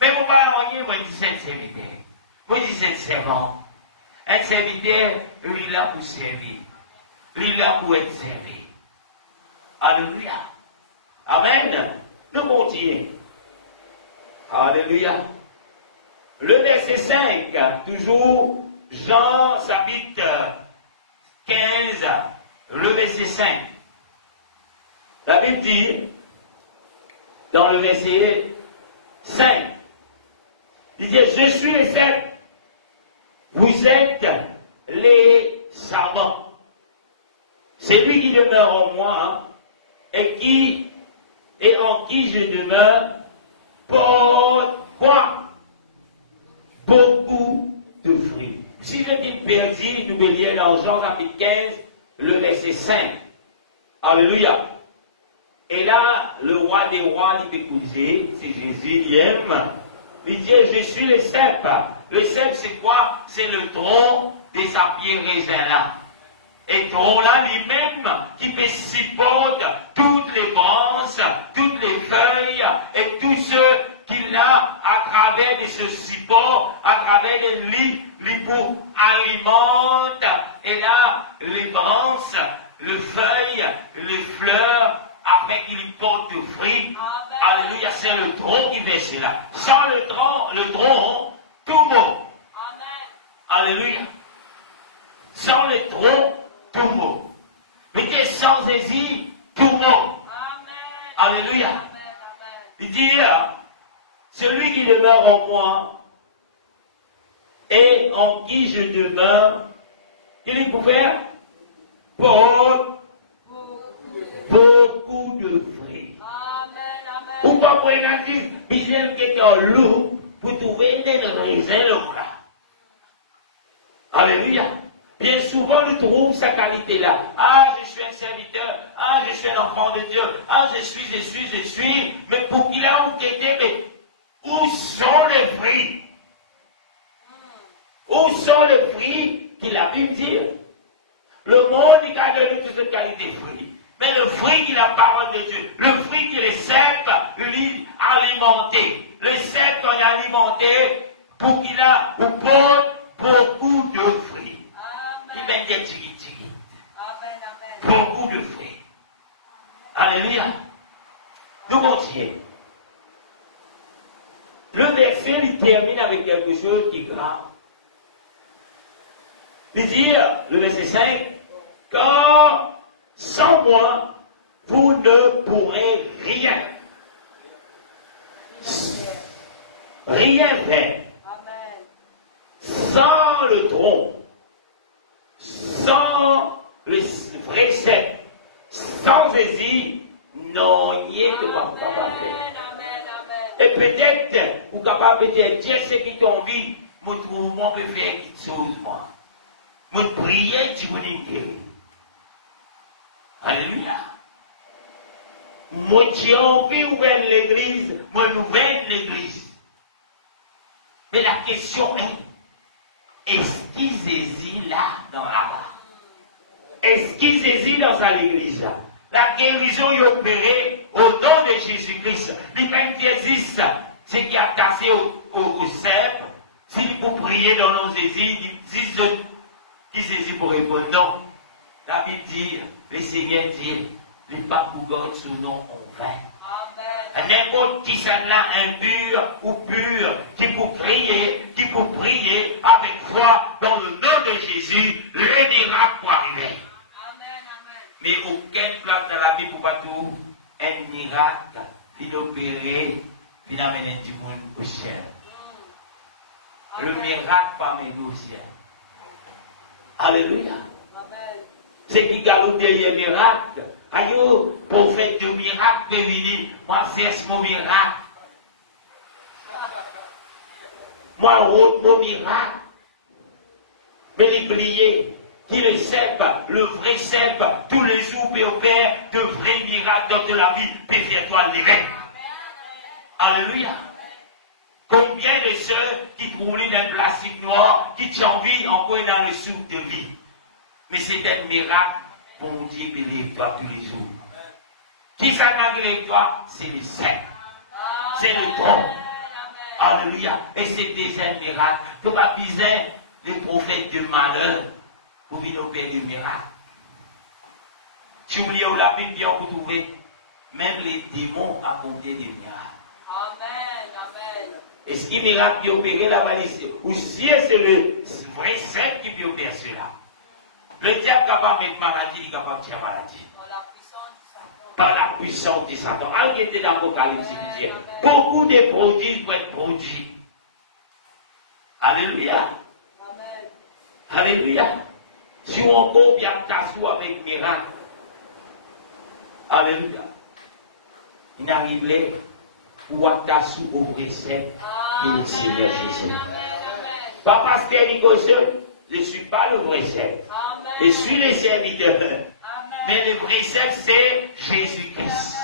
Mais vous parlez, moi, je dis c'est un serviteur. Moi, je dis c'est un servant. Un serviteur, lui, il est là pour servir. Lui, il est là pour être servi. Alléluia. Amen. Nous continuons. Alléluia. Le verset 5, toujours Jean chapitre 15, le verset 5. La Bible dit, dans le verset 5, il dit, je suis les sept, vous êtes les savants. C'est lui qui demeure en moi, et en qui je demeure, porte quoi? Beaucoup de fruits. Si je dis perdu, nous pouvons lire dans Jean chapitre 15, le verset 5. Alléluia. Et là, le roi des rois lui écouté, c'est Jésus, il aime. Il dit, je suis le cep. Le cep, c'est quoi? C'est le tronc des saphiers raisins là. Et tronc là lui-même, qui peut supporter toutes les branches, toutes les feuilles, et tous ceux qu'il a à travers de ce support, à travers des lits, les bouts alimentent, et là, les branches, les feuilles, les fleurs, afin qu'il porte du fruit. Alléluia, c'est le tronc qui fait cela. Sans le tronc, tout mot. Alléluia. Sans le tronc, tout mot. Mais sans Jésus, tout mot. Alléluia. Il dit, celui qui demeure en moi et en qui je demeure, il peut faire porte beaucoup de fruits. Ou pas pour un indice, Michel qui est en loup, pour trouver des raisins là. Alléluia. Bien souvent, nous trouvons sa qualité-là. Ah, je suis un serviteur. Ah, je suis un enfant de Dieu. Ah, je suis. Mais pour qu'il a enquêté, mais où sont les fruits? Où sont les fruits qu'il a pu dire? Le monde, il a donné toute cette qualité de fruits. Mais le fruit qui est la parole de Dieu, le fruit qui est le cep, lui, alimenté. Le cep qu'on a alimenté, pour qu'il a, ou porte beaucoup de fruits. Il met des tiki. Beaucoup de fruits. Alléluia. Nous continuons. Le verset, il termine avec quelque chose qui est grave. Il dit, le verset 5, car sans moi, vous ne pourrez rien. Rien faire. Sans le tronc, sans le vrai cep, sans Jésus, non, rien que vous ne pouvez pas faire. Et peut-être, vous êtes capable de dire, Dieu, ce qui t'en envie, moi, trouve, moi, je peux faire quelque chose, moi. Moi, prier, tu me dis, alléluia. Moi, j'ai envie d'ouvrir l'église, moi, j'ouvre l'église. Mais la question est, est-ce qu'il saisit là, dans la main? Est-ce qu'il saisit dans l'église là? La guérison est opérée au nom de Jésus-Christ. Il même qui existe, c'est qui a cassé au cep. Si vous priez dans nos Jésus, qui saisit pour répondre non. David dit, le Seigneur dit, les pas pour God sous nom en vain. n'importe qui s'en a impur ou pur, qui pour prier avec foi dans le nom de Jésus, le miracle pour arriver. Amen, amen. Mais aucune place dans la Bible pour pas tout un miracle, d'inopérer, d'amener du monde au ciel. Le miracle parmi nous au ciel. Alléluia. Amen. C'est qui galope derrière le miracle. Aïe, prophète de miracle, venir, moi faire mon miracle. Moi, route mon miracle. Mais l'oublier, qui le sait, le vrai sait, tous les jours, au Père, de vrais miracles de la vie, puis toi lever. Alléluia. Combien de ceux qui trouvent dans plastique noir, qui t'envient encore dans le soupe de vie. Mais c'est un miracle pour Dieu bénir toi tous les jours. Qui s'en a toi? C'est le Saint. C'est le don. Alléluia. Et c'était un miracle. Tu vas viser les prophètes de malheur pour venir opérer des miracles. Tu oublies où la Bible bien vous trouvez. Même les démons ont compté des miracles. Amen, amen. Et ce qui est miracle qui opère là-bas, aussi c'est le vrai Saint qui peut opérer cela. Le diable est capable de mettre maladie, il est capable de faire maladie. Par la puissance du Satan. Allez, était dans l'Apocalypse, il dit. Beaucoup de prodiges vont être produits. Alléluia. Amen. Alléluia. Si on encore bien t'assoit avec miracle. Alléluia. Il n'arrive là pour t'assoit au vrai Saint et le Seigneur Jésus. Pas pasteur Nicosien, je ne suis pas le vrai Saint. Je suis le serviteur. Mais le vrai Saint, c'est Jésus-Christ.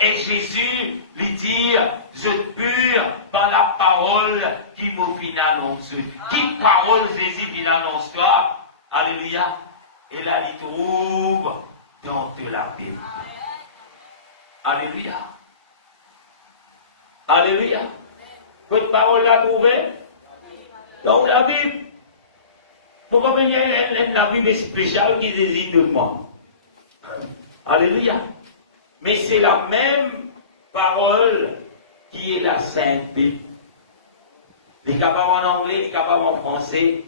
Et Jésus lui dit, je pur par la parole qui me fit annoncer. Qui parole Jésus fit annoncer toi? Alléluia. Et là, il trouve dans de la Bible. Alléluia. Alléluia. Votre parole l'a trouvée dans la Bible. Pourquoi venir la Bible spéciale qui désigne de moi? Alléluia. Mais c'est la même parole qui est la Sainte Bible. Les capables en anglais, les capables en français,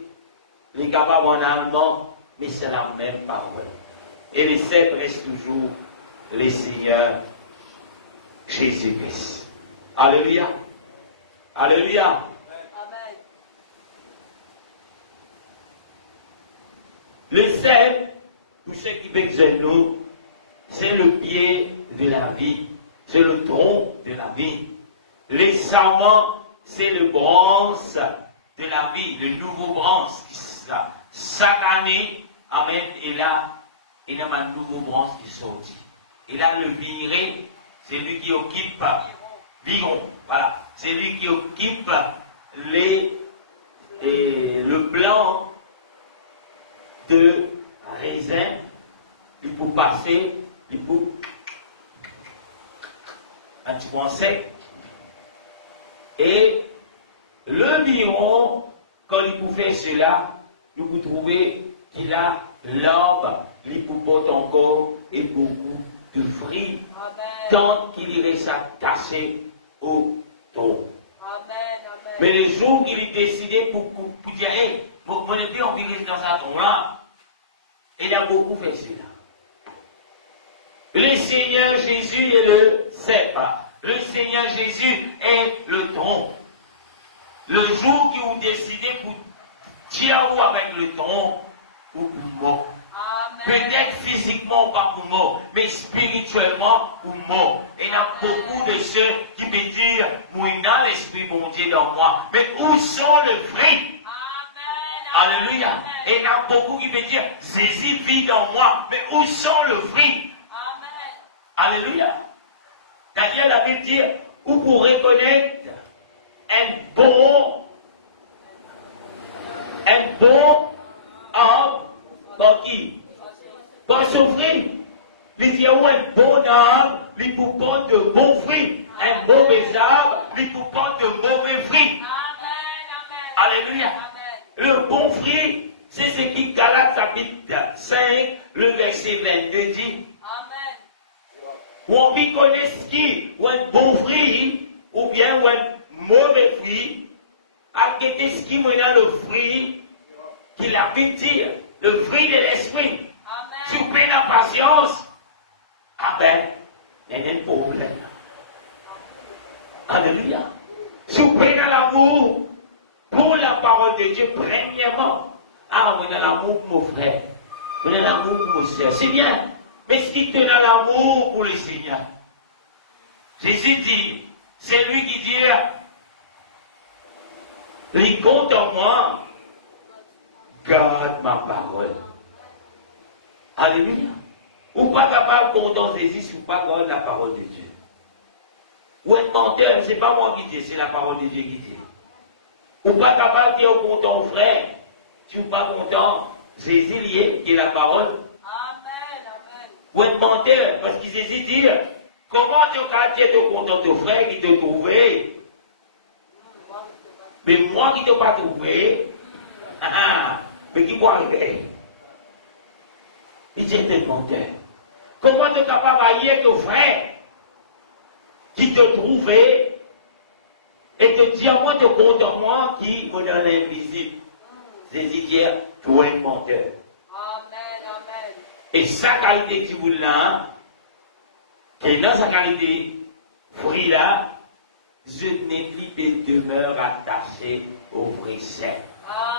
les capables en allemand, mais c'est la même parole. Et les sept restent toujours les Seigneurs Jésus-Christ. Alléluia. Alléluia. Amen. Le sept, pour ceux qui besoin de nous, c'est le pied de la vie, c'est le tronc de la vie. Les sarments, c'est le branche de la vie, le nouveau branche. Chaque année, amen, et là, il y a un nouveau branche qui sortit. Et là, le viré, c'est lui qui occupe, viron, voilà, c'est lui qui occupe le blanc de raisin, il faut passer, il faut un petit point sec. Et le viron, quand il peut faire cela, nous pouvons trouver qu'il a l'arbre, il peut porter encore et beaucoup de fruits, tant qu'il reste attaché au tronc. Mais le jour qu'il est décidé pour dire, hey, mon bien, on vit dans un tronc-là, il a beaucoup fait cela. Le Seigneur Jésus est le cep. Le Seigneur Jésus est le tronc. Le jour qui vous décidez pour dire avec le tronc, ou pour mort. Peut-être physiquement pas pour mort, mais spirituellement pour mort. Et il y a beaucoup de ceux qui me disent, moi, dans l'esprit bon Dieu dans moi. Mais où sont les fruits? Alléluia. Et il y a beaucoup qui me disent, Jésus vit dans moi. Mais où sont les fruits? Alléluia. D'ailleurs, la Bible dit, où pour reconnaître un bon arbre dans qui? Dans son fruit. Il dit, où un bon arbre, il peut porter de bons fruits. Un mauvais arbre, il peut porter de mauvais fruits. Alléluia. Le bon fruit, c'est ce qui Galates chapitre 5, le verset 22 dit. ou envie connaître qui, ou un bon fruit, ou bien ou un mauvais fruit, à quitter ce qui me donne le fruit qu'il a pu dire, le fruit de l'esprit. Si vous prenez la patience, ah ben, il y a un problème. Alléluia. Si vous prenez l'amour pour la parole de Dieu, premièrement, ah, vous avez l'amour pour mon frère, vous avez l'amour pour mon soeur, c'est bien. Mais ce qui te donne l'amour pour le Seigneur, Jésus dit, c'est lui qui dit, il compte en moi, garde ma parole. Alléluia. Ou pas capable de compter en Jésus si vous pas garder la parole de Dieu. Ou être menteur, ce n'est pas moi qui dis, c'est la parole de Dieu qui dit. Ou pas capable de dire au content frère, tu n'es pas content, Jésus lié, qui est la parole. Amen, amen. Ou être menteur, parce qu'il Jésus dit, comment tu as dit au content ton frère qui te trouvait? Mais moi qui ne t'ai pas trouvé, mais qui va arriver? Il dit un menteur. Comment tu es capable d'haïr ton frère qui te trouvait et te dire, moi, te compte en moi qui me donne l'invisible. Jésus dit, tu es un menteur. Amen, amen. Et sa qualité qui vous l'a, qui est dans sa qualité, fruit là, je n'écris et demeure attaché au précepte.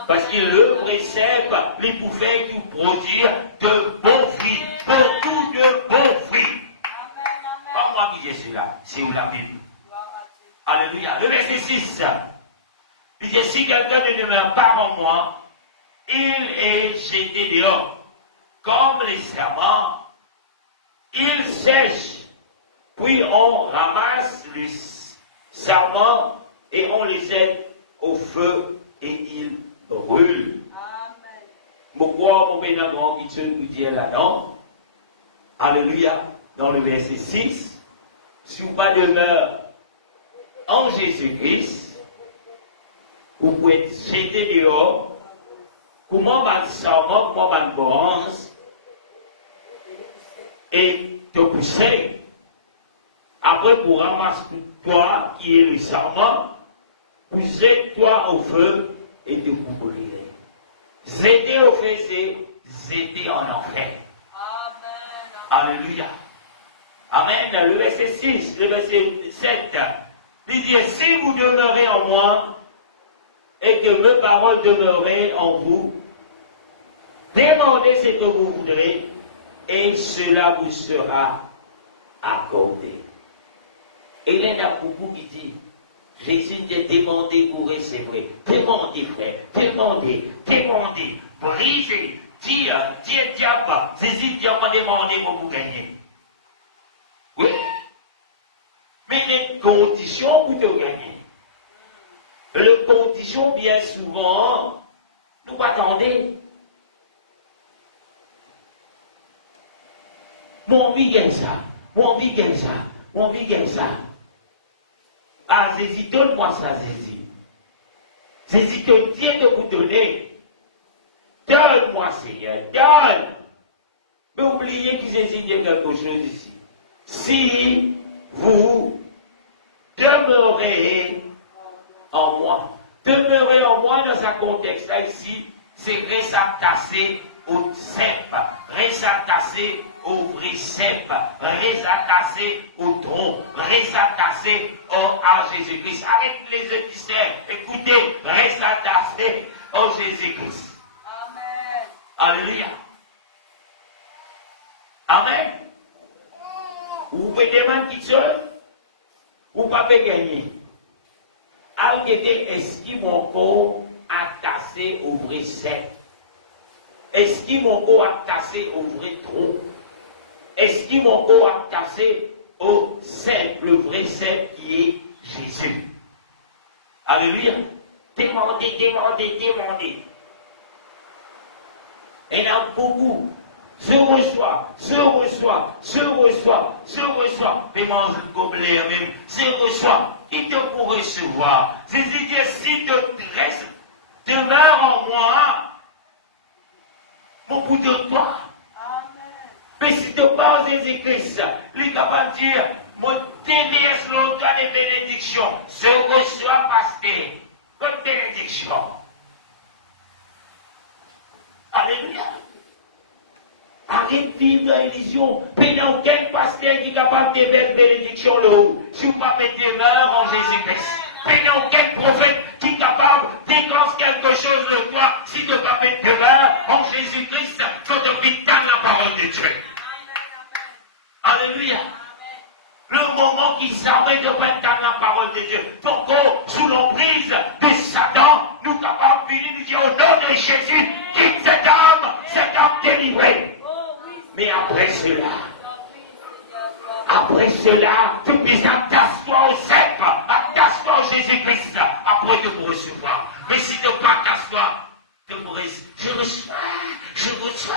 Parce que le précepte, il pouvait vous produire de bons fruits, beaucoup de bons fruits. Pas moi qui dis cela, c'est où la Bible. Alléluia. Le verset 6. Il dit, si quelqu'un ne demeure pas en moi, il est jeté dehors. Comme les serments, il sèche. Puis on ramasse les serments et on les jette au feu et ils brûlent. Amen. Pourquoi mon bénévole qui se nous dit là-dedans? Alléluia. Dans le verset 6, si vous pas demeure en Jésus-Christ, vous pouvez être jeté dehors. Comment va le serment, comment va le bronze, et te pousser. Après, pour ramasser toi qui est le serment, poussez-toi au feu et te brûler. Zéter au feu, c'est zéter en enfer. Amen. Alléluia. Amen. Le verset 6, le verset 7. Il dit, si vous demeurez en moi et que mes paroles demeurent en vous, demandez ce que vous voudrez et cela vous sera accordé. Et il y en a beaucoup qui disent, Jésus dit demandez pour recevoir. Demandez, frère, demandez, demandez, brisez, dire, diable. Jésus dit on m'a demandé pour vous gagner. Oui, mais les conditions pour te gagner. Les conditions, bien souvent, nous attendons. Mon vie gagne ça, mon vie gagne ça, mon vie gagne ça. Ah, Jésus, donne-moi ça, Jésus. Jésus te tient de vous donner. Donne-moi, Seigneur, donne. Mais oubliez que Jésus dit quelque chose ici. Si vous demeurez en moi, demeurez en moi dans un contexte là ici, c'est résattacher au cep, résattacher au vrai cep, résattacher au tronc, résattacher à Jésus-Christ. Arrête les épiceries, écoutez, résattacher au Jésus-Christ. Amen. Alléluia. Amen. Vous pouvez demander qui seul, vous ne pouvez pas gagner. Algédé, est-ce qu'il mon corps attaché au vrai cep? Est-ce qu'il mon corps attaché au vrai tronc? Est-ce qu'il mon corps attaché au cep, le vrai cep qui est Jésus? Alléluia. Demandez, demandez, demandez. Et il y a beaucoup. Je reçois, je reçois, je reçois, je reçois. Mais mon gobelet même, je reçois. Il te pour recevoir. Jésus dit, si tu restes, demeure en moi, au bout de toi. Amen. Mais si tu parles Jésus-Christ, il est capable de dire, moi, déverse l'autre des bénédictions. Ce reçoit pasteur. Bonne bénédiction. Alléluia. Arrête de vivre dans l'illusion. Mais dans quel pasteur qui est capable de mettre bénédiction là-haut? Si vous ne pas mettez demeure en Jésus-Christ. Mais dans quel prophète qui est capable de déclencher quelque chose de toi si tu ne pas mettre demeure en Jésus-Christ, quand tu vis dans la parole de Dieu. Alléluia. Le moment qui s'arrête de mettre dans la parole de Dieu. Pourquoi, sous l'emprise de Satan, nous capables de venir nous dire au nom de Jésus, quitte cette âme délivrée. Mais après cela, tu puisses attache-toi au cèpe, attache-toi au Jésus-Christ, après tu pourras recevoir. Mais si tu ne pas t'asseoir, tu pourrais, je reçois,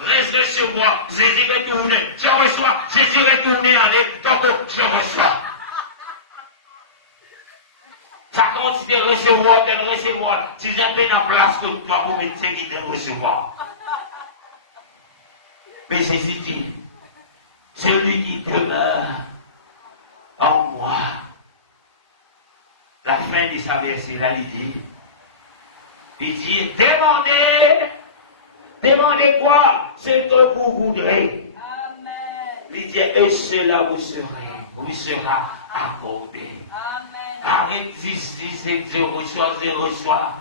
reste recevoir, Jésus retourne, je reçois, Jésus retourne, allez, donc je reçois. Ça continue de recevoir, tu n'as pas la place que toi pour mettre de recevoir. Mais Jésus dit, celui qui demeure en moi. La fin de sa verset là, il dit, demandez quoi? Ce que vous voudrez. Amen. Il dit, et cela vous sera accordé. Amen. Arrête c'est je reçois,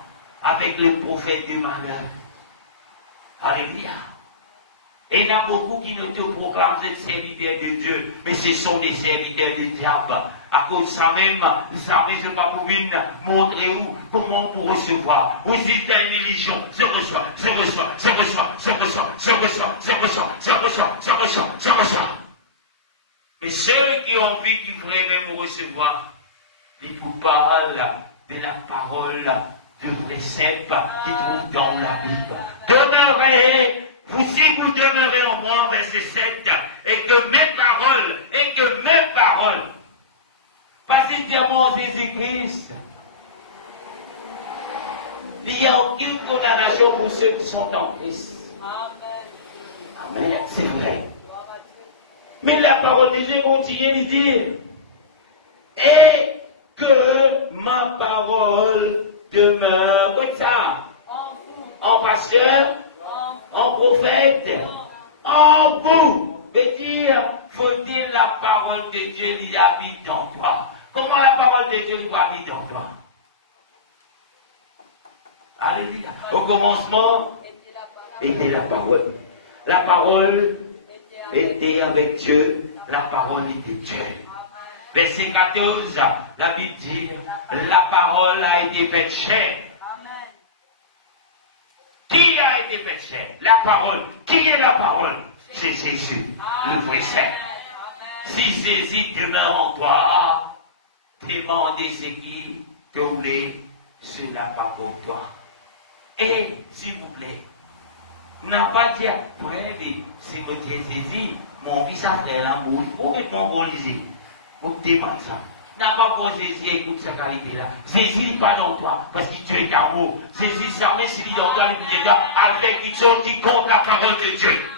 avec le prophète du malheur. Alléluia. Et il y en a beaucoup qui ne te proclament des serviteurs de Dieu, mais ce sont des serviteurs du diable. À cause de ça même, je ne vais pas vous montrer comment vous recevoir. Vous êtes une religion, je reçois. Mais ceux qui ont envie, qui voudraient même recevoir, ils vous parlent de la parole de précepte qui trouve dans la Bible. Demeurez. Si vous demeurez en moi, verset 7, et que mes paroles, passez diamant Jésus-Christ, il n'y a aucune condamnation pour ceux qui sont en Christ. Amen. Amen, c'est vrai. Mais la parole de Dieu continue de dire, et que ma parole demeure, comme ça, En vous. en pasteur, en prophète, en vous. Veut dire, faut dire la parole de Dieu qui habite dans toi. Comment la parole de Dieu qui habite dans toi? Alléluia. Au commencement, était la parole. La parole était avec Dieu. La parole était Dieu. Verset 14, la Bible dit, la parole a été faite chair. Qui a été faite chair? La parole. Qui est la parole? C'est Jésus, le vrai Saint. Si Jésus demeure en toi, demandez ce qu'il te voulait, cela pas pour toi. Et, s'il vous plaît, n'a pas dit, frère, si vous dites Jésus, mon fils a fait l'amour, complètement réalisé. Vous demandez ça. N'a pas pour Jésus, écoute sa qualité-là. Jésus n'est pas dans toi, parce qu'il te est amour. Jésus s'en met s'il est dans toi, il dit, avec une chose qui compte la parole de Dieu.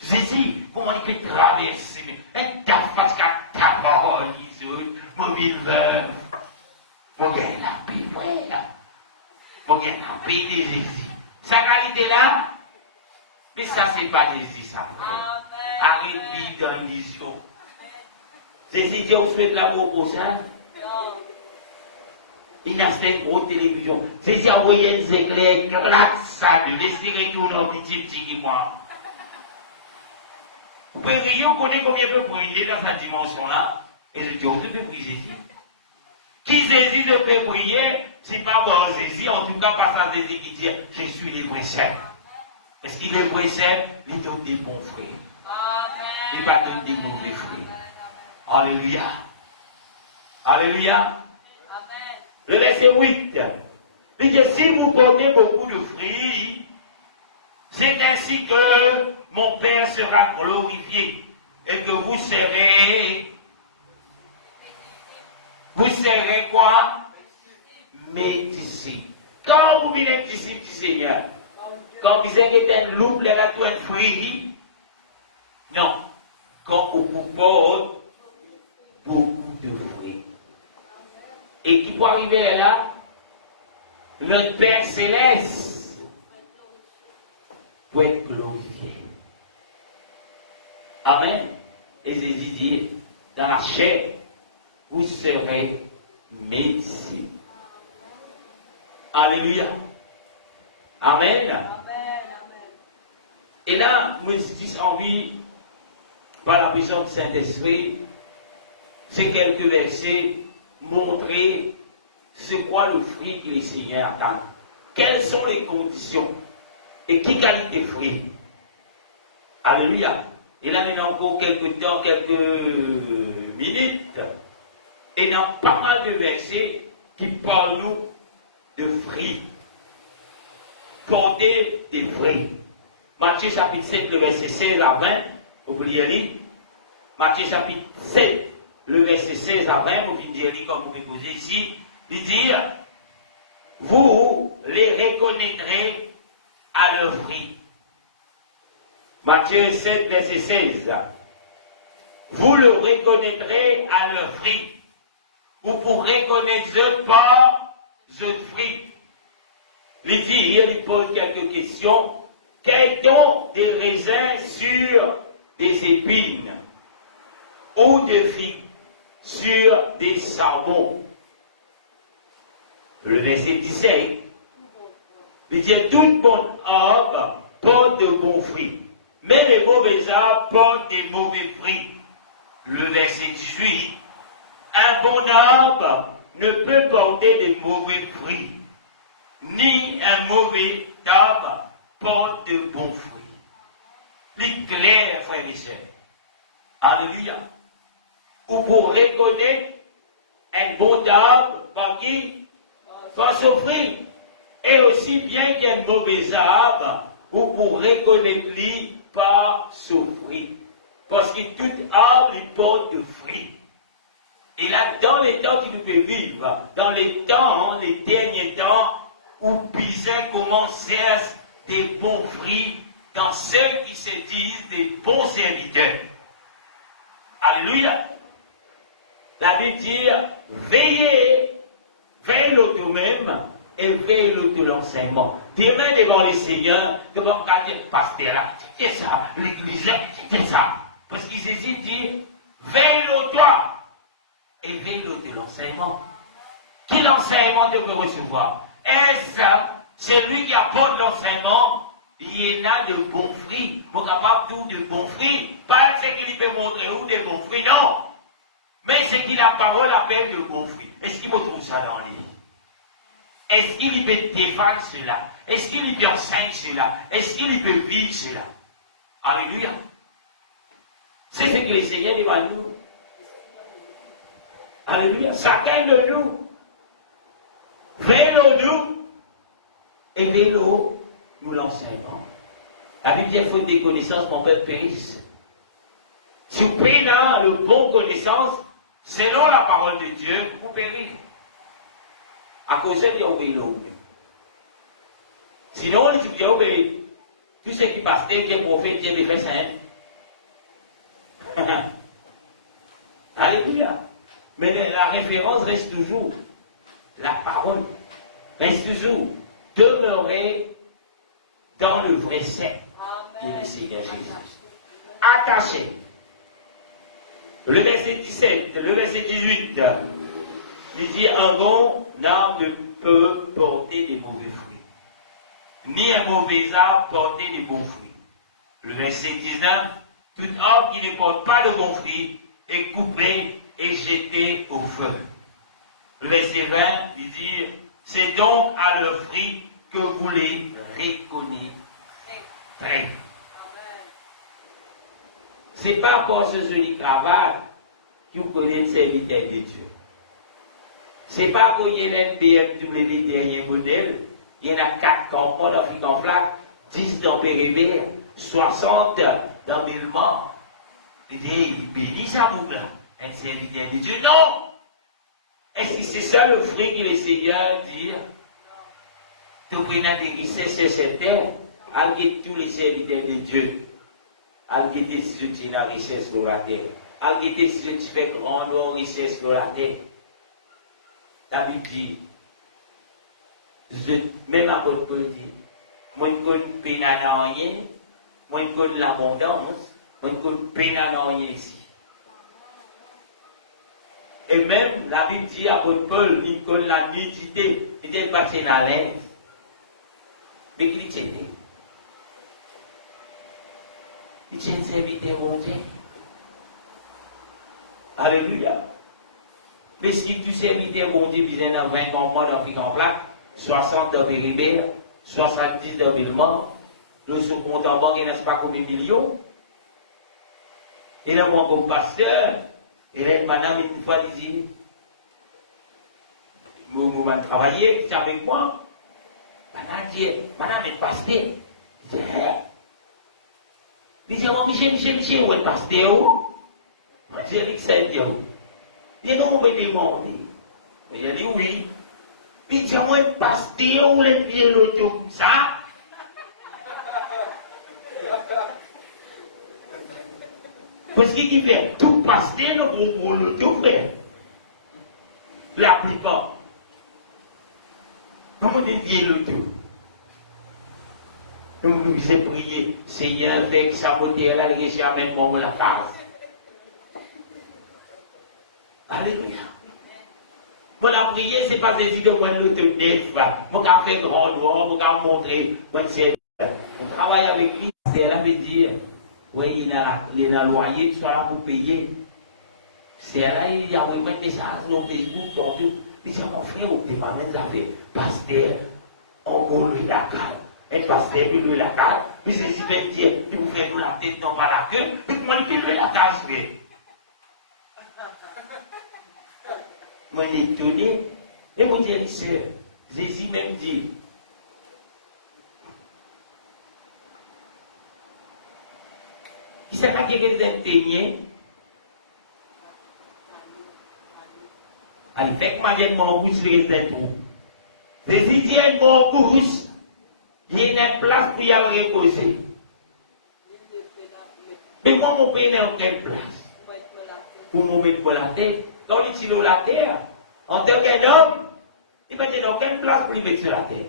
Jésus, comment il peut traverser, et ta fatigué ta parole, mobile veuve. Mon gars, il a payé, frère. Mon gars, il a payé Jésus. Sa qualité-là, mais ça, c'est pas Jésus, ça, frère. Arrête de vivre dans l'illusion. Jésus dit, vous faites l'amour pour ça? Il a fait une grosse télévision. Jésus a envoyé des éclairs, claque ça, laissez retourner un petit qui moi. Vous pouvez prier, vous connaissez combien peut prier dans cette dimension-là? Et je dis, on peut prier Jésus. Qui Jésus ne peut prier, c'est pas bon Jésus, en tout cas pas ça Jésus qui dit, je suis le vrai Saint. Parce qu'il est le vrai Saint, il donne des bons frères. Il ne va pas donner des mauvais frères. Alléluia. Alléluia. Amen. Le verset 8. Il dit, si vous portez beaucoup de fruits, c'est ainsi que mon Père sera glorifié et que vous serez quoi? Mes disciples. Quand vous venez disciples du Seigneur, Quand vous êtes un loup, là, tout un fruit. Non. Quand vous portez beaucoup de fruits. Et qui peut arriver là? Notre Père Céleste pour être glorifié. Amen. Et Jésus dit, dans la chair, vous serez médecine. Alléluia. Amen. Amen. Amen. Et là, moi, j'ai envie, par la puissance du Saint-Esprit, ces quelques versets, montrer c'est quoi le fruit que les Seigneurs attendent. Quelles sont les conditions et qui qualité de fruit. Alléluia. Et là, maintenant encore quelques temps, quelques minutes, et dans pas mal de versets qui parlent nous de fruits. Porter des fruits. Matthieu chapitre 7, le verset 16 à 20, vous pouvez lire. Matthieu chapitre 7, le verset 16 à 20, vous pouvez lire comme vous me posez ici. Il dit, vous les reconnaîtrez à leur fruit. Matthieu 7, verset 16. Vous le reconnaîtrez à leur fruit. Vous reconnaître par ce fruit. Il dit, il pose quelques questions. Quels ont des raisins sur des épines ou des figues sur des charbons? Le verset 17, il dit, toute bonne arbre porte de bons fruits, mais les mauvais arbres portent des mauvais fruits. Le verset 18, un bon arbre ne peut porter de mauvais fruits, ni un mauvais arbre porte de bons fruits. L'éclair, frères et sœurs. Alléluia. Ou pour reconnaître un bon arbre par qui? Par son fruit. Et aussi bien qu'il y ait un mauvais arbre, vous pourrez reconnaître lui par son fruit. Parce que tout arbre il porte de fruits. Et là, dans les temps qui nous peut vivre, dans les temps, les derniers temps, où Bizet commence des bons fruits dans ceux qui se disent des bons serviteurs. Alléluia. La Bible dit, veillez le même et veillez de l'enseignement. Demain devant les seigneurs, devant regarder le pasteur là, c'est ça, l'église là, c'est ça. Parce qu'il s'est dit, veille toi et veille de l'enseignement. Qui l'enseignement devrait recevoir? Est-ce celui qui apporte l'enseignement? Il y en a de bons fruits. Vous êtes capable de bons fruits. Pas ce qu'il peut montrer ou des bons fruits, non. Mais ce que la parole appelle de bons fruits. Est-ce qu'il me trouve ça dans les livres? Est-ce qu'il peut défendre cela? Est-ce qu'il peut enseigner cela? Est-ce qu'il peut vivre cela? Alléluia. C'est ce que le Seigneur dit à nous. Alléluia. Chacun de nous. Veillons nous et veillons nous l'enseignement. La Bible dit faute des connaissances, mon peuple périsse. Si vous prenez le bon connaissance, selon la parole de Dieu, vous périssez. À cause de vous veillons. Sinon, on dit tout ce qui passe, Dieu est prophète, Dieu est fait saint. Alléluia. Mais la référence reste toujours. La parole reste toujours. Demeurer dans le vrai sein du Seigneur Jésus. Attaché. Le verset 17, le verset 18, il dit un bon arbre ne peut porter des mauvais fruits, ni un mauvais arbre porter des bons fruits. Le verset 19, tout arbre qui ne porte pas de bons fruits est coupé et jeté au feu. Le verset 20, il dit c'est donc à leurs fruits que vous les reconnaîtrez. Ce n'est pas encore ce joli cravate qui vous connaît le serviteur de Dieu. Ce n'est pas qu'il y ait un BMW dernier modèle, il y en a 4 campements d'Afrique en flaque, 10 dans Pérébert, 60 dans Belmont. Il bénit ça, vous là, un serviteur de Dieu. Non! Est-ce que c'est ça le fruit que le Seigneur dit? De prendre des richesses sur cette terre, al guetter tous les serviteurs de Dieu, al guetter si je tiens la richesse de la terre, al guetter si je fais grande richesse de la terre. La Bible dit, même apôtre Paul dit, moi je connais peine à rien, moi je connais l'abondance, moi je connais peine à rien ici. Et même la Bible dit, apôtre Paul, il connaît la nudité, il était passé dans l'aise. Mais qu'il tient. Il tient un serviteur bon Dieu. Alléluia. Mais si tu serviteur bon Dieu, il y a 20 enfants dans Afrique en plaque, 60 dans Péribert, 70 dans Villemort, le sous-compte en banque, il n'y a pas combien de millions. Il y a un comme pasteur, et là, madame, une fois, il dit, vous m'avez travaillé, c'est avec moi. Madame est pasteur. Il dit, hein? Il dit, Michel, où est pasteur? Je dis, Eric, c'est Dieu. Il dit, non, vous me demandez. Il a dit, oui. Il dit, moi, pasteur, où est bien l'auto? Ça? Parce qu'il fait tout pasteur, nous pour l'auto, frère. La plupart. Comment on dit l'auto? Nous j'ai prié, Seigneur, fait que ça monte là, il réussit à même bon la case. Alléluia. Pour la prière, c'est pas des idées de moi l'auto neuf. Moi, j'ai fait grand noir, moi, j'ai montré, moi, c'est. On travaille avec lui, c'est là, veut dire, oui, il a le loyer, tu sois là pour payer. C'est là, il y a un message sur Facebook, tantôt. Mais c'est mon frère, on ne peut pas même faire. Pasteur, on va lui la cale. Et pasteur, il lui la cale. Puis c'est si bien dire, il vous fait nous la tête, non pas la queue. Puis moi, il peut lui la cale, frère. Moi, je suis étonné. Et moi, je dis, Jésus même dit, il s'est pas quelqu'un d'intégné. Il fait que ma vieille mon bouche reste tout. Jésus dit à mon bouche, il y a une place pour y aller reposer. Mais moi, mon pays n'a aucune place. Pour me mettre pour la tête. Quand il est sur la terre, en tant qu'un homme, il n'y a aucune place pour lui mettre sur la terre.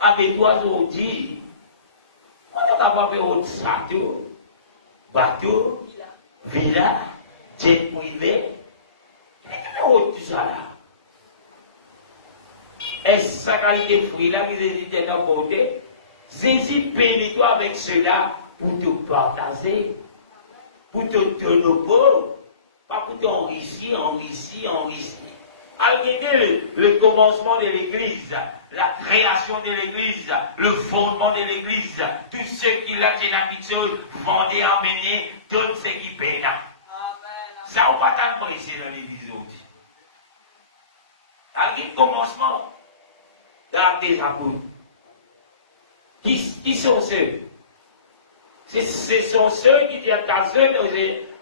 Avec toi, je dis, on est capable de faire autre château, bateau, villa, jet privé. Tout ça là. Est-ce sa qualité de fruit là qui hésitait d'un côté? Jésus bénis-toi avec cela pour te partager, pour te donner au pauvre, pas pour t'enrichir. Regardez le commencement de l'église, la création de l'église, le fondement de l'église, tous ceux qui l'ont dit la petite chose, vendez, emmenez, donnent ce qui peinent. Ça n'a pas tant pressé dans l'église. À le commencement, dans des apôtres. Qui sont ceux? Ce sont ceux qui viennent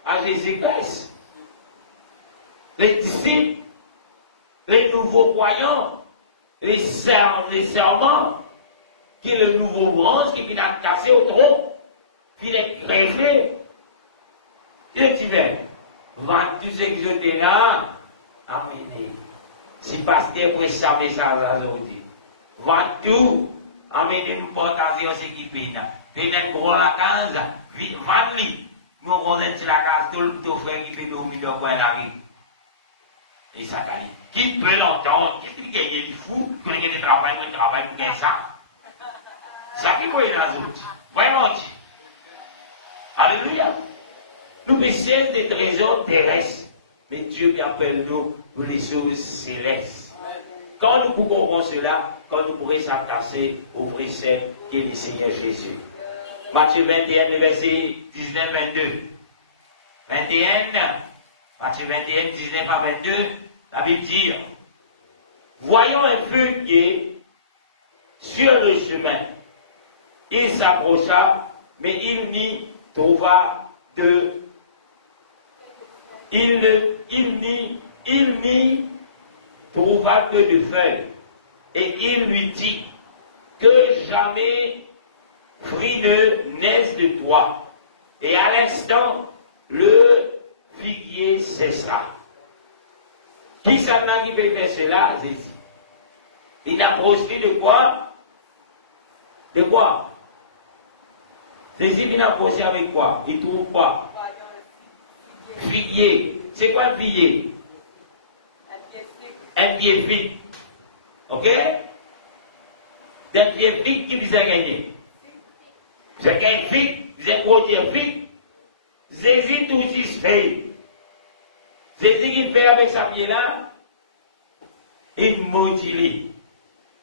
à Jésus-Christ. Les disciples, les nouveaux croyants, les serments, qui est le nouveau bronze, qui vient casser au tronc, qui vient crèver. Et tu veux, vendre tous ceux qui sont là, amenez. Si pasteur prêche sa message aujourd'hui, vendre tout, amenez-nous partager ce qui peine. Venez pour la case, vendre-lui. Nous connaissons sur la case, tout le frère qui fait 2 millions de la vie. Et ça t'arrive. Qui peut l'entendre? Qui peut gagner du fou? Qui peut gagner du travail pour gagner ça? Ça qui peut être les autres. Vraiment dit. Alléluia. Nous possèdons des trésors terrestres, mais Dieu appelle-nous pour les choses célestes. Quand nous comprendrons cela, quand nous pourrons s'attacher au vrai Seigneur qui est le Seigneur Jésus. Matthieu 21, verset 19-22. 21, Matthieu 21, 19 à 22, la Bible dit, voyant un figuier sur le chemin, il s'approcha, mais il n'y trouva de... Il n'y trouva que de feuilles. Et il lui dit, que jamais fruit ne naisse de toi. Et à l'instant, le figuier cessera. Qui seulement qui peut faire cela? Jésus. Il a projeté de quoi? De quoi? Jésus vient approcher avec quoi? Il trouve quoi? Figuier. C'est quoi un figuier? Un pied figue. Ok? Des pieds figues qui vous a gagné. C'est qu'un figue, c'est gros figue. Jésus tout ce se fait. Jésus qui fait avec sa pied-là, il maudit.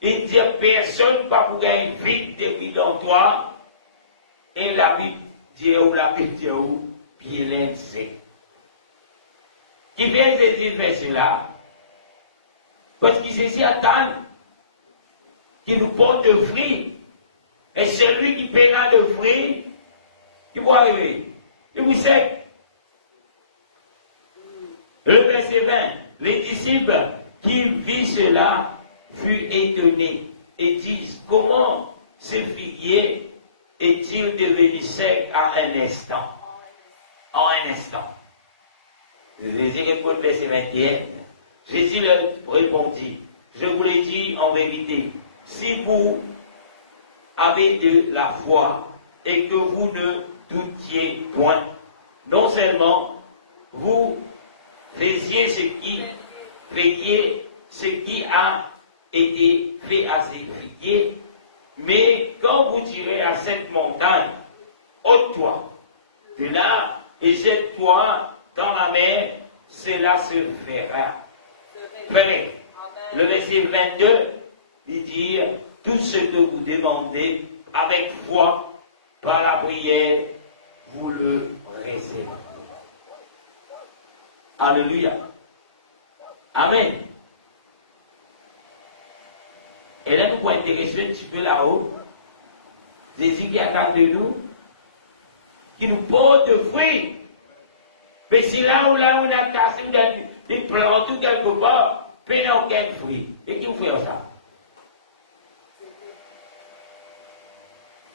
Il dit personne pas pour gagner vite depuis dans toi. Et la Bible dit où, pied lancé. Qui fait Jésus faire cela? Parce qu'il Jésus attend qu'il nous porte de fruits. Et celui qui paiera de fruits, il va arriver. Il vous sait. Le verset 20, les disciples qui vit cela furent étonnés et disent, comment ce figuier est-il devenu sec en un instant? En un instant. Jésus répond au verset 21. Jésus leur répondit, je vous l'ai dit en vérité, si vous avez de la foi et que vous ne doutiez point, non seulement vous faisiez ce qui a été fait à ces figuiers, mais quand vous direz à cette montagne, ôte-toi de là et jette-toi dans la mer, cela se fera. Venez. Le verset 22, il dit, tout ce que vous demandez avec foi, par la prière, vous le recevez. Alléluia. Amen. Et là, nous pouvons intéresser un petit peu là-haut. Jésus qui attend de nous, qui nous porte de fruits. Mais si là où on a cassé des plantes ou quelque part, il n'y a aucun fruit. Et qui vous fait ça?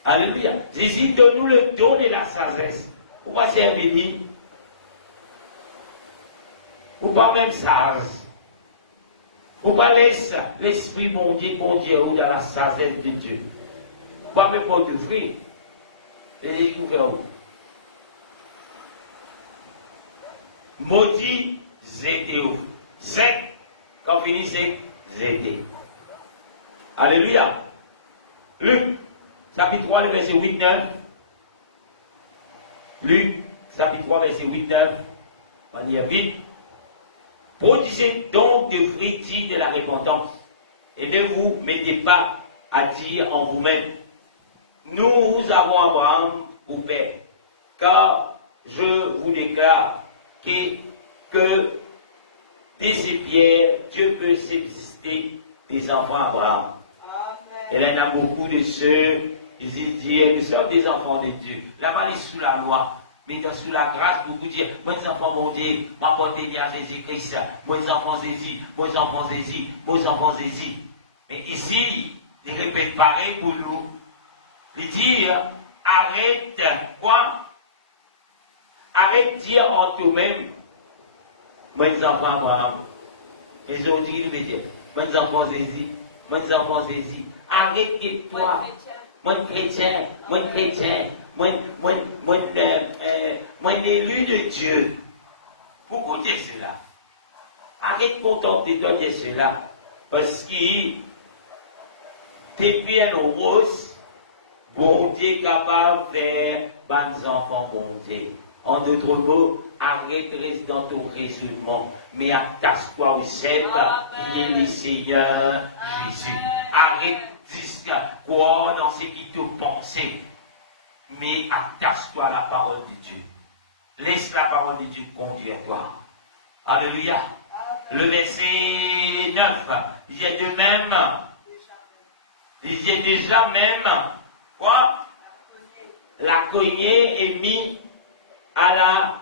Alléluia. Jésus donne-nous le don de la sagesse. Pourquoi c'est un béni? Pourquoi même sage? Pourquoi laisse l'Esprit bon Dieu dans la sagesse de Dieu? Pourquoi même pas de fruits? Jésus vous fait où? Maudit, zété. Sec, quand finissez, zété. Alléluia. Luc, chapitre 3, le verset 8-9. Luc, chapitre 3, verset 8-9. On va lire vite. Produisez donc des fruits dignes de la repentance. Et ne vous mettez pas à dire en vous-même, nous avons Abraham pour père. Car je vous déclare que dès ces pierres, Dieu peut subsister des enfants d'Abraham. Et là, il y en a beaucoup de ceux qui disent, nous sommes des enfants de Dieu. Là-bas, ils sont sous la loi. Mais sous la grâce, beaucoup disent, moi, les enfants, mon Dieu, m'apportez bien Jésus-Christ. Moi, les enfants, Jésus, moi, les enfants, Jésus, moi, les enfants, Jésus. Mais ici, il répète pareil pour nous. Il dit, arrête, quoi? Arrête de dire en toi-même, moi, les enfants, Abraham. Et aujourd'hui, il veut dire, moi, les enfants, Jésus, moi, les enfants, Jésus. Arrête de toi. Moi, chrétien, moi, l'élu de Dieu. Pourquoi dire cela? Arrête de contenter-toi de cela. Parce que depuis un rose, bon Dieu est capable de faire des enfants bon Dieu. En d'autres mots, arrête de rester dans ton raisonnement, mais attache-toi au Seigneur, qui est le Seigneur Jésus. Arrête de croire dans ce qui te pensait, mais attache-toi à la parole de Dieu. Laisse la parole de Dieu conduire toi. Alléluia. Le verset 9, il y a de même, il y a déjà même, quoi? La cognée est mise à la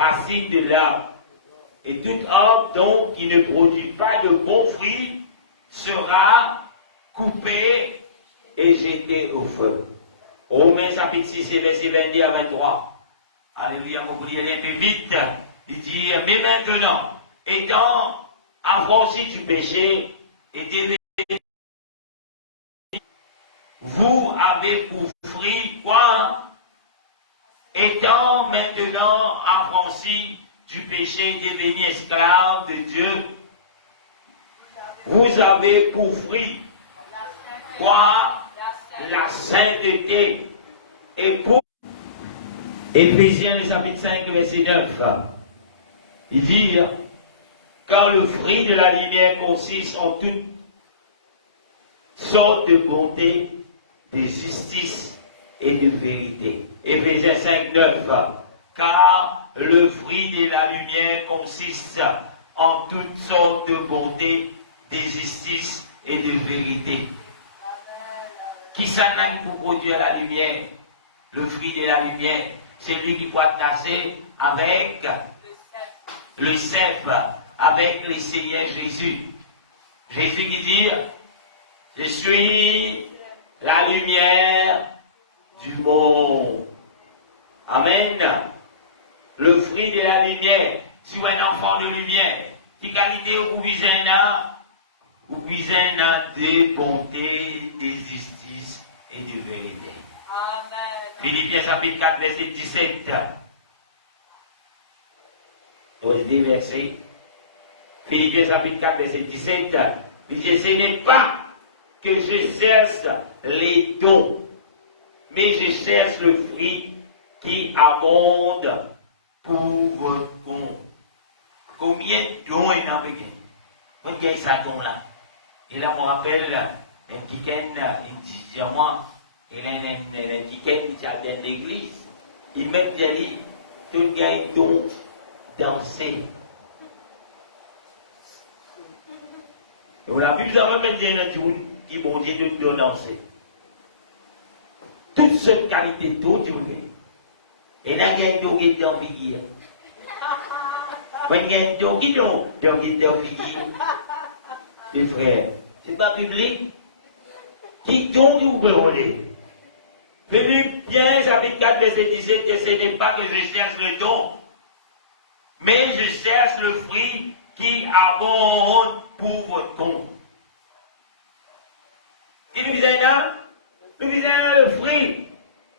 racine de l'arbre. Et tout arbre donc qui ne produit pas de bons fruits sera coupé et et jetés au feu. Romains chapitre 6 et verset 22 à 23. Alléluia, on peut lire un peu vite. Il dit, mais maintenant, étant affranchis du péché et dévêtus, vous avez pour fruit quoi? Étant maintenant affranchis du péché et devenus esclaves de Dieu, vous avez pour fruit quoi? La sainteté. Et pour Éphésiens le chapitre 5, verset 9, il dit, car le fruit de la lumière consiste en toute sorte de bonté, de justice et de vérité. Éphésiens 5, 9, car le fruit de la lumière consiste en toutes sortes de bonté, de justice et de vérité. Qui s'en a pour produire la lumière? Le fruit de la lumière, c'est lui qui doit tasser avec le cep, avec le Seigneur Jésus. Jésus qui dit, je suis la lumière du monde. Amen. Le fruit de la lumière, si vous êtes un enfant de lumière, qui qualité vous visez de bonté, de justice et de vérité. Amen. Philippiens chapitre 4, verset 17. Vous des versets. Philippiens chapitre 4, verset 17. Il dit, ce n'est pas que je cherche les dons, mais je cherche le fruit qui abonde pour votre compte. Combien de dons il y a besoin? Combien il y a ça don là? Et là, on rappelle un kiken, il dit, moi, il a un kiken qui a dans l'église. Il m'a dit, tout le gars est don danser. Et on a vu ça même dire un tour qui bon Dieu de don danser. Toute cette qualité de don, tu vois. Et là, il y a un don qui est en figure. Quand il y a un don qui est en figure, mes frères, c'est pas biblique. Qui don qui vous peut voler? Philippiens chapitre 4, verset 17, ce n'est pas que je cherche le don, mais je cherche le fruit qui abonde pour votre compte. Et nous visons le fruit.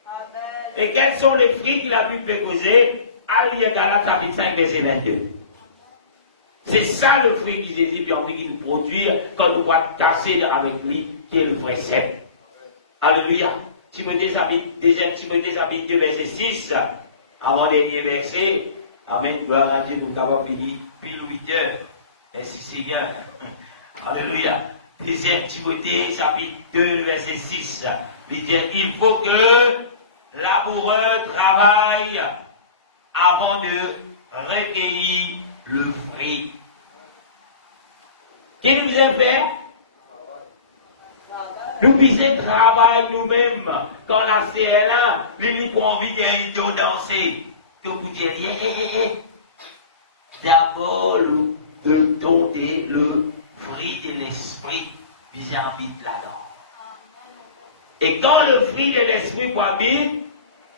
Amen. Et quels sont les fruits qu'il a pu causer? À lire Galates chapitre 5, verset 22. C'est ça le fruit qui Jésus a envie de nous produire quand nous va casser avec lui, qui est le vrai cep. Alléluia. Timothée chapitre 2, verset 6, avant-dernier verset. Amen. Gloire à Dieu, nous avons fini pile 8 heures. Merci Seigneur. Alléluia. 2 Timothée chapitre 2, verset 6. Il dit, il faut que l'amoureux travaille avant de recueillir le fruit. Qu'est-ce que nous avons fait? Nous faisons travail nous-mêmes. Quand la CLA, lui pour envie de danser. Donc vous dites, d'abord de donner le fruit de l'esprit vis-à-vis de là-dedans. Et quand le fruit de l'esprit habite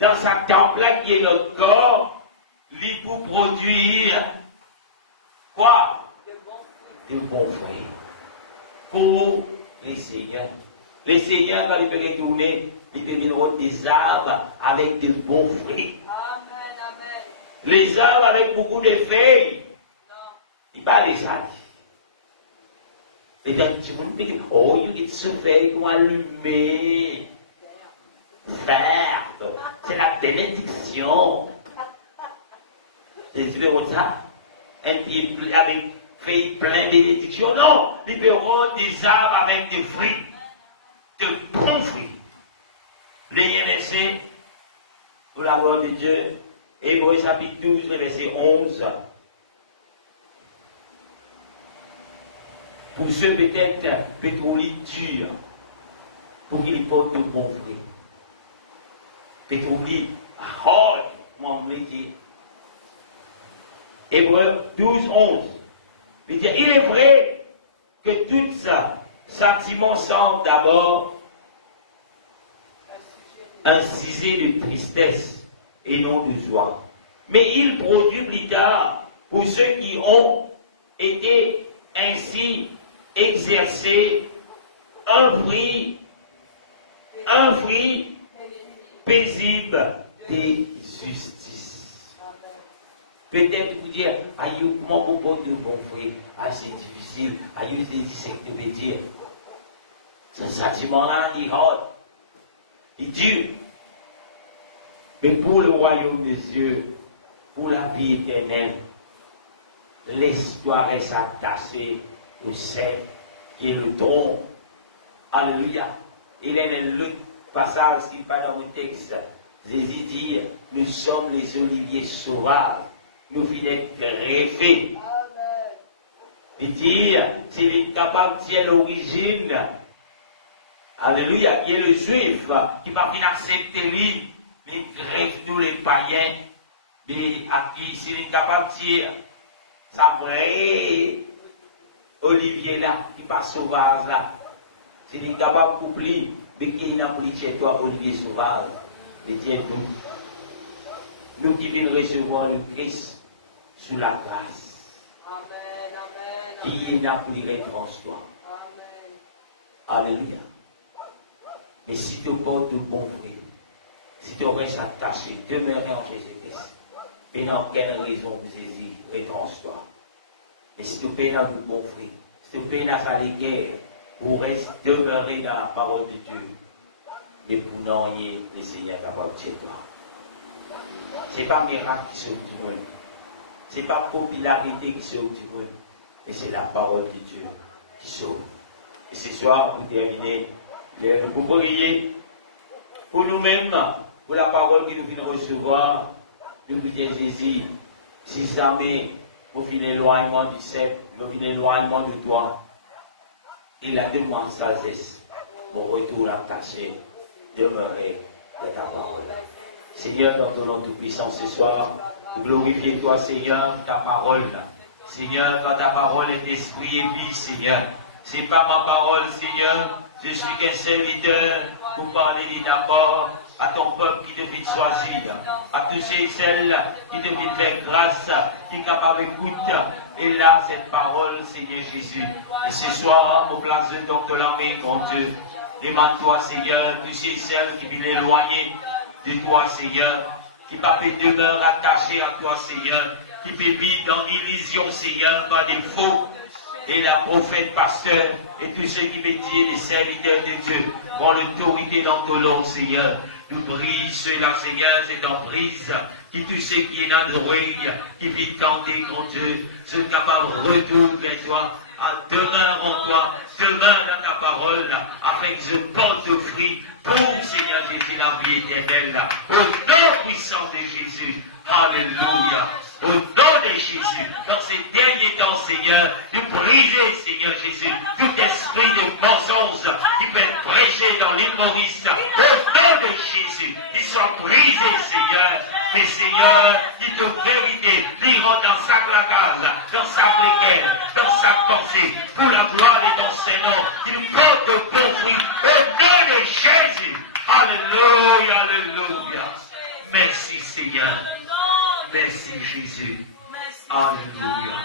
dans sa temple qui est notre corps, il pour produire quoi? De bons fruits. Pour les seigneurs. Les seigneurs, quand ils peuvent retourner, ils deviendront des arbres avec de bons fruits. Amen, amen. Les arbres avec beaucoup de feuilles, Non. ils parlent déjà. Les gens qui disent, oh, il y a ce feuille qui ont allumé. Verte. C'est la bénédiction. Jésus veut ça. Un pied avec feuilles pleines de bénédiction. Non, ils verront des arbres avec des fruits. De bons fruits. Les versets, pour la gloire de Dieu, Hébreux chapitre 12, verset 11. Pour ceux peut-être pétroliers durs, pour qu'ils portent de bons fruits. Pétroliers hard, mon métier. Hébreux 12, 11. Il est vrai que tout ça, sentiments semblent d'abord un ciseau de tristesse et non de joie. Mais il produit plus tard, pour ceux qui ont été ainsi exercés, un fruit paisible de justice. Peut-être vous dire, aïe, comment vous portez bon fruit? Ah, c'est difficile. Aïe, c'est difficile de me dire. Ce sentiment-là, il est hard. Il est dur. Mais pour le royaume des cieux, pour la vie éternelle, l'espoir reste attaché au sel qui est le don. Alléluia. Il y a le passage qui va dans le texte. Jésus dit, nous sommes les oliviers sauvages. Nous venons greffés. Il dit, s'il est capable de dire l'origine, alléluia, il y a le juif qui va venir accepter lui, il greffe nous les païens, mais à qui s'il est capable de dire, ça vrai olivier là, qui pas sauvage là, s'il est capable de coupler, mais qui n'a pris chez toi olivier sauvage, et tiens nous qui venons recevoir le Christ sous la grâce. Amen, amen, Qui n'a pris rétranstoire. amen. Alléluia. Mais si tu portes de bons fruits, si tu restes attaché, demeurer en Jésus-Christ, il n'y a aucune raison de saisir rétranstoire. Mais si tu payes dans de bons fruits, si tu payes dans sa guerre, pour rester demeurer dans la parole de Dieu, et pour n'en y le Seigneur capable de chez toi. Ce n'est pas miracle qui sauve du monde. Ce n'est pas popularité qui sauve du monde. Mais c'est la parole de Dieu qui sauve. Et ce soir, pour terminer, nous pouvons prier pour nous-mêmes, pour la parole que nous venons recevoir. Nous vous disons Jésus, si jamais vous finissez l'éloignement du sept, vous finissez l'éloignement de toi, il a demandé sagesse pour retour attaché, demeurer de ta parole. Seigneur, dans ton nom tout-puissant ce soir, nous glorifions toi, Seigneur, ta parole. Seigneur, quand ta parole est esprit et vie, Seigneur. Ce n'est pas ma parole, Seigneur. Je suis qu'un serviteur pour parler d'abord à ton peuple qui te fait choisir, à tous ceux et celles qui te fait faire grâce, qui est capable d'écouter. Et là, cette parole, Seigneur Jésus. Et ce soir, au place de ton l'armée, mon Dieu, demande-toi, Seigneur, tous ceux et celles qui viennent éloigner de toi, Seigneur, qui pas peut demeurer attaché à toi, Seigneur, qui peut vivre dans l'illusion, Seigneur, par défaut. Et la prophète, pasteur, et tous ceux qui veulent dire les serviteurs de Dieu, ont l'autorité dans ton nom, Seigneur. Nous prions cela, Seigneur, cette emprise, qui tous ceux qui est dans l'oreille, qui vit tenter, mon Dieu, sont capables de retourner vers toi, à demeure en toi, demeure dans ta parole, afin que je porte de fruits pour, Seigneur Jésus, la vie éternelle, au nom puissant de Jésus. Alléluia. Au nom de Jésus, dans ces derniers temps, Seigneur, nous brisons, Seigneur Jésus, tout esprit de mensonge qui peut être prêché dans l'île Maurice. Au nom de Jésus, il soit brisé, Seigneur. Mais Seigneur, qui te vérité, il rentre dans sa case, dans sa plénière, dans sa pensée, pour la gloire de ton Seigneur. Il porte de bons fruits. Au nom de Jésus. Alléluia, alléluia. Merci, Seigneur. Merci Jésus. Alléluia.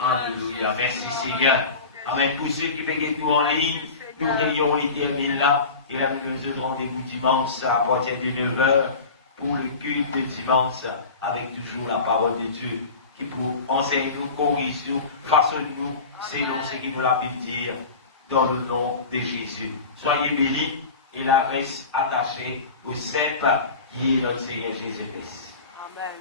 Alléluia. Merci Seigneur. Amen. Pour ceux qui veulent tout en ligne, nous veillons l'éternel là. Et là, nous nous rendez-vous dimanche à partir de 9h pour le culte de dimanche avec toujours la parole de Dieu qui pour enseigner nous, corrige nous, façonne nous, selon ce qu'il nous l'a pu dire dans le nom de Jésus. Soyez bénis et la reste attachée au cep qui est notre Seigneur Jésus-Christ. Amen.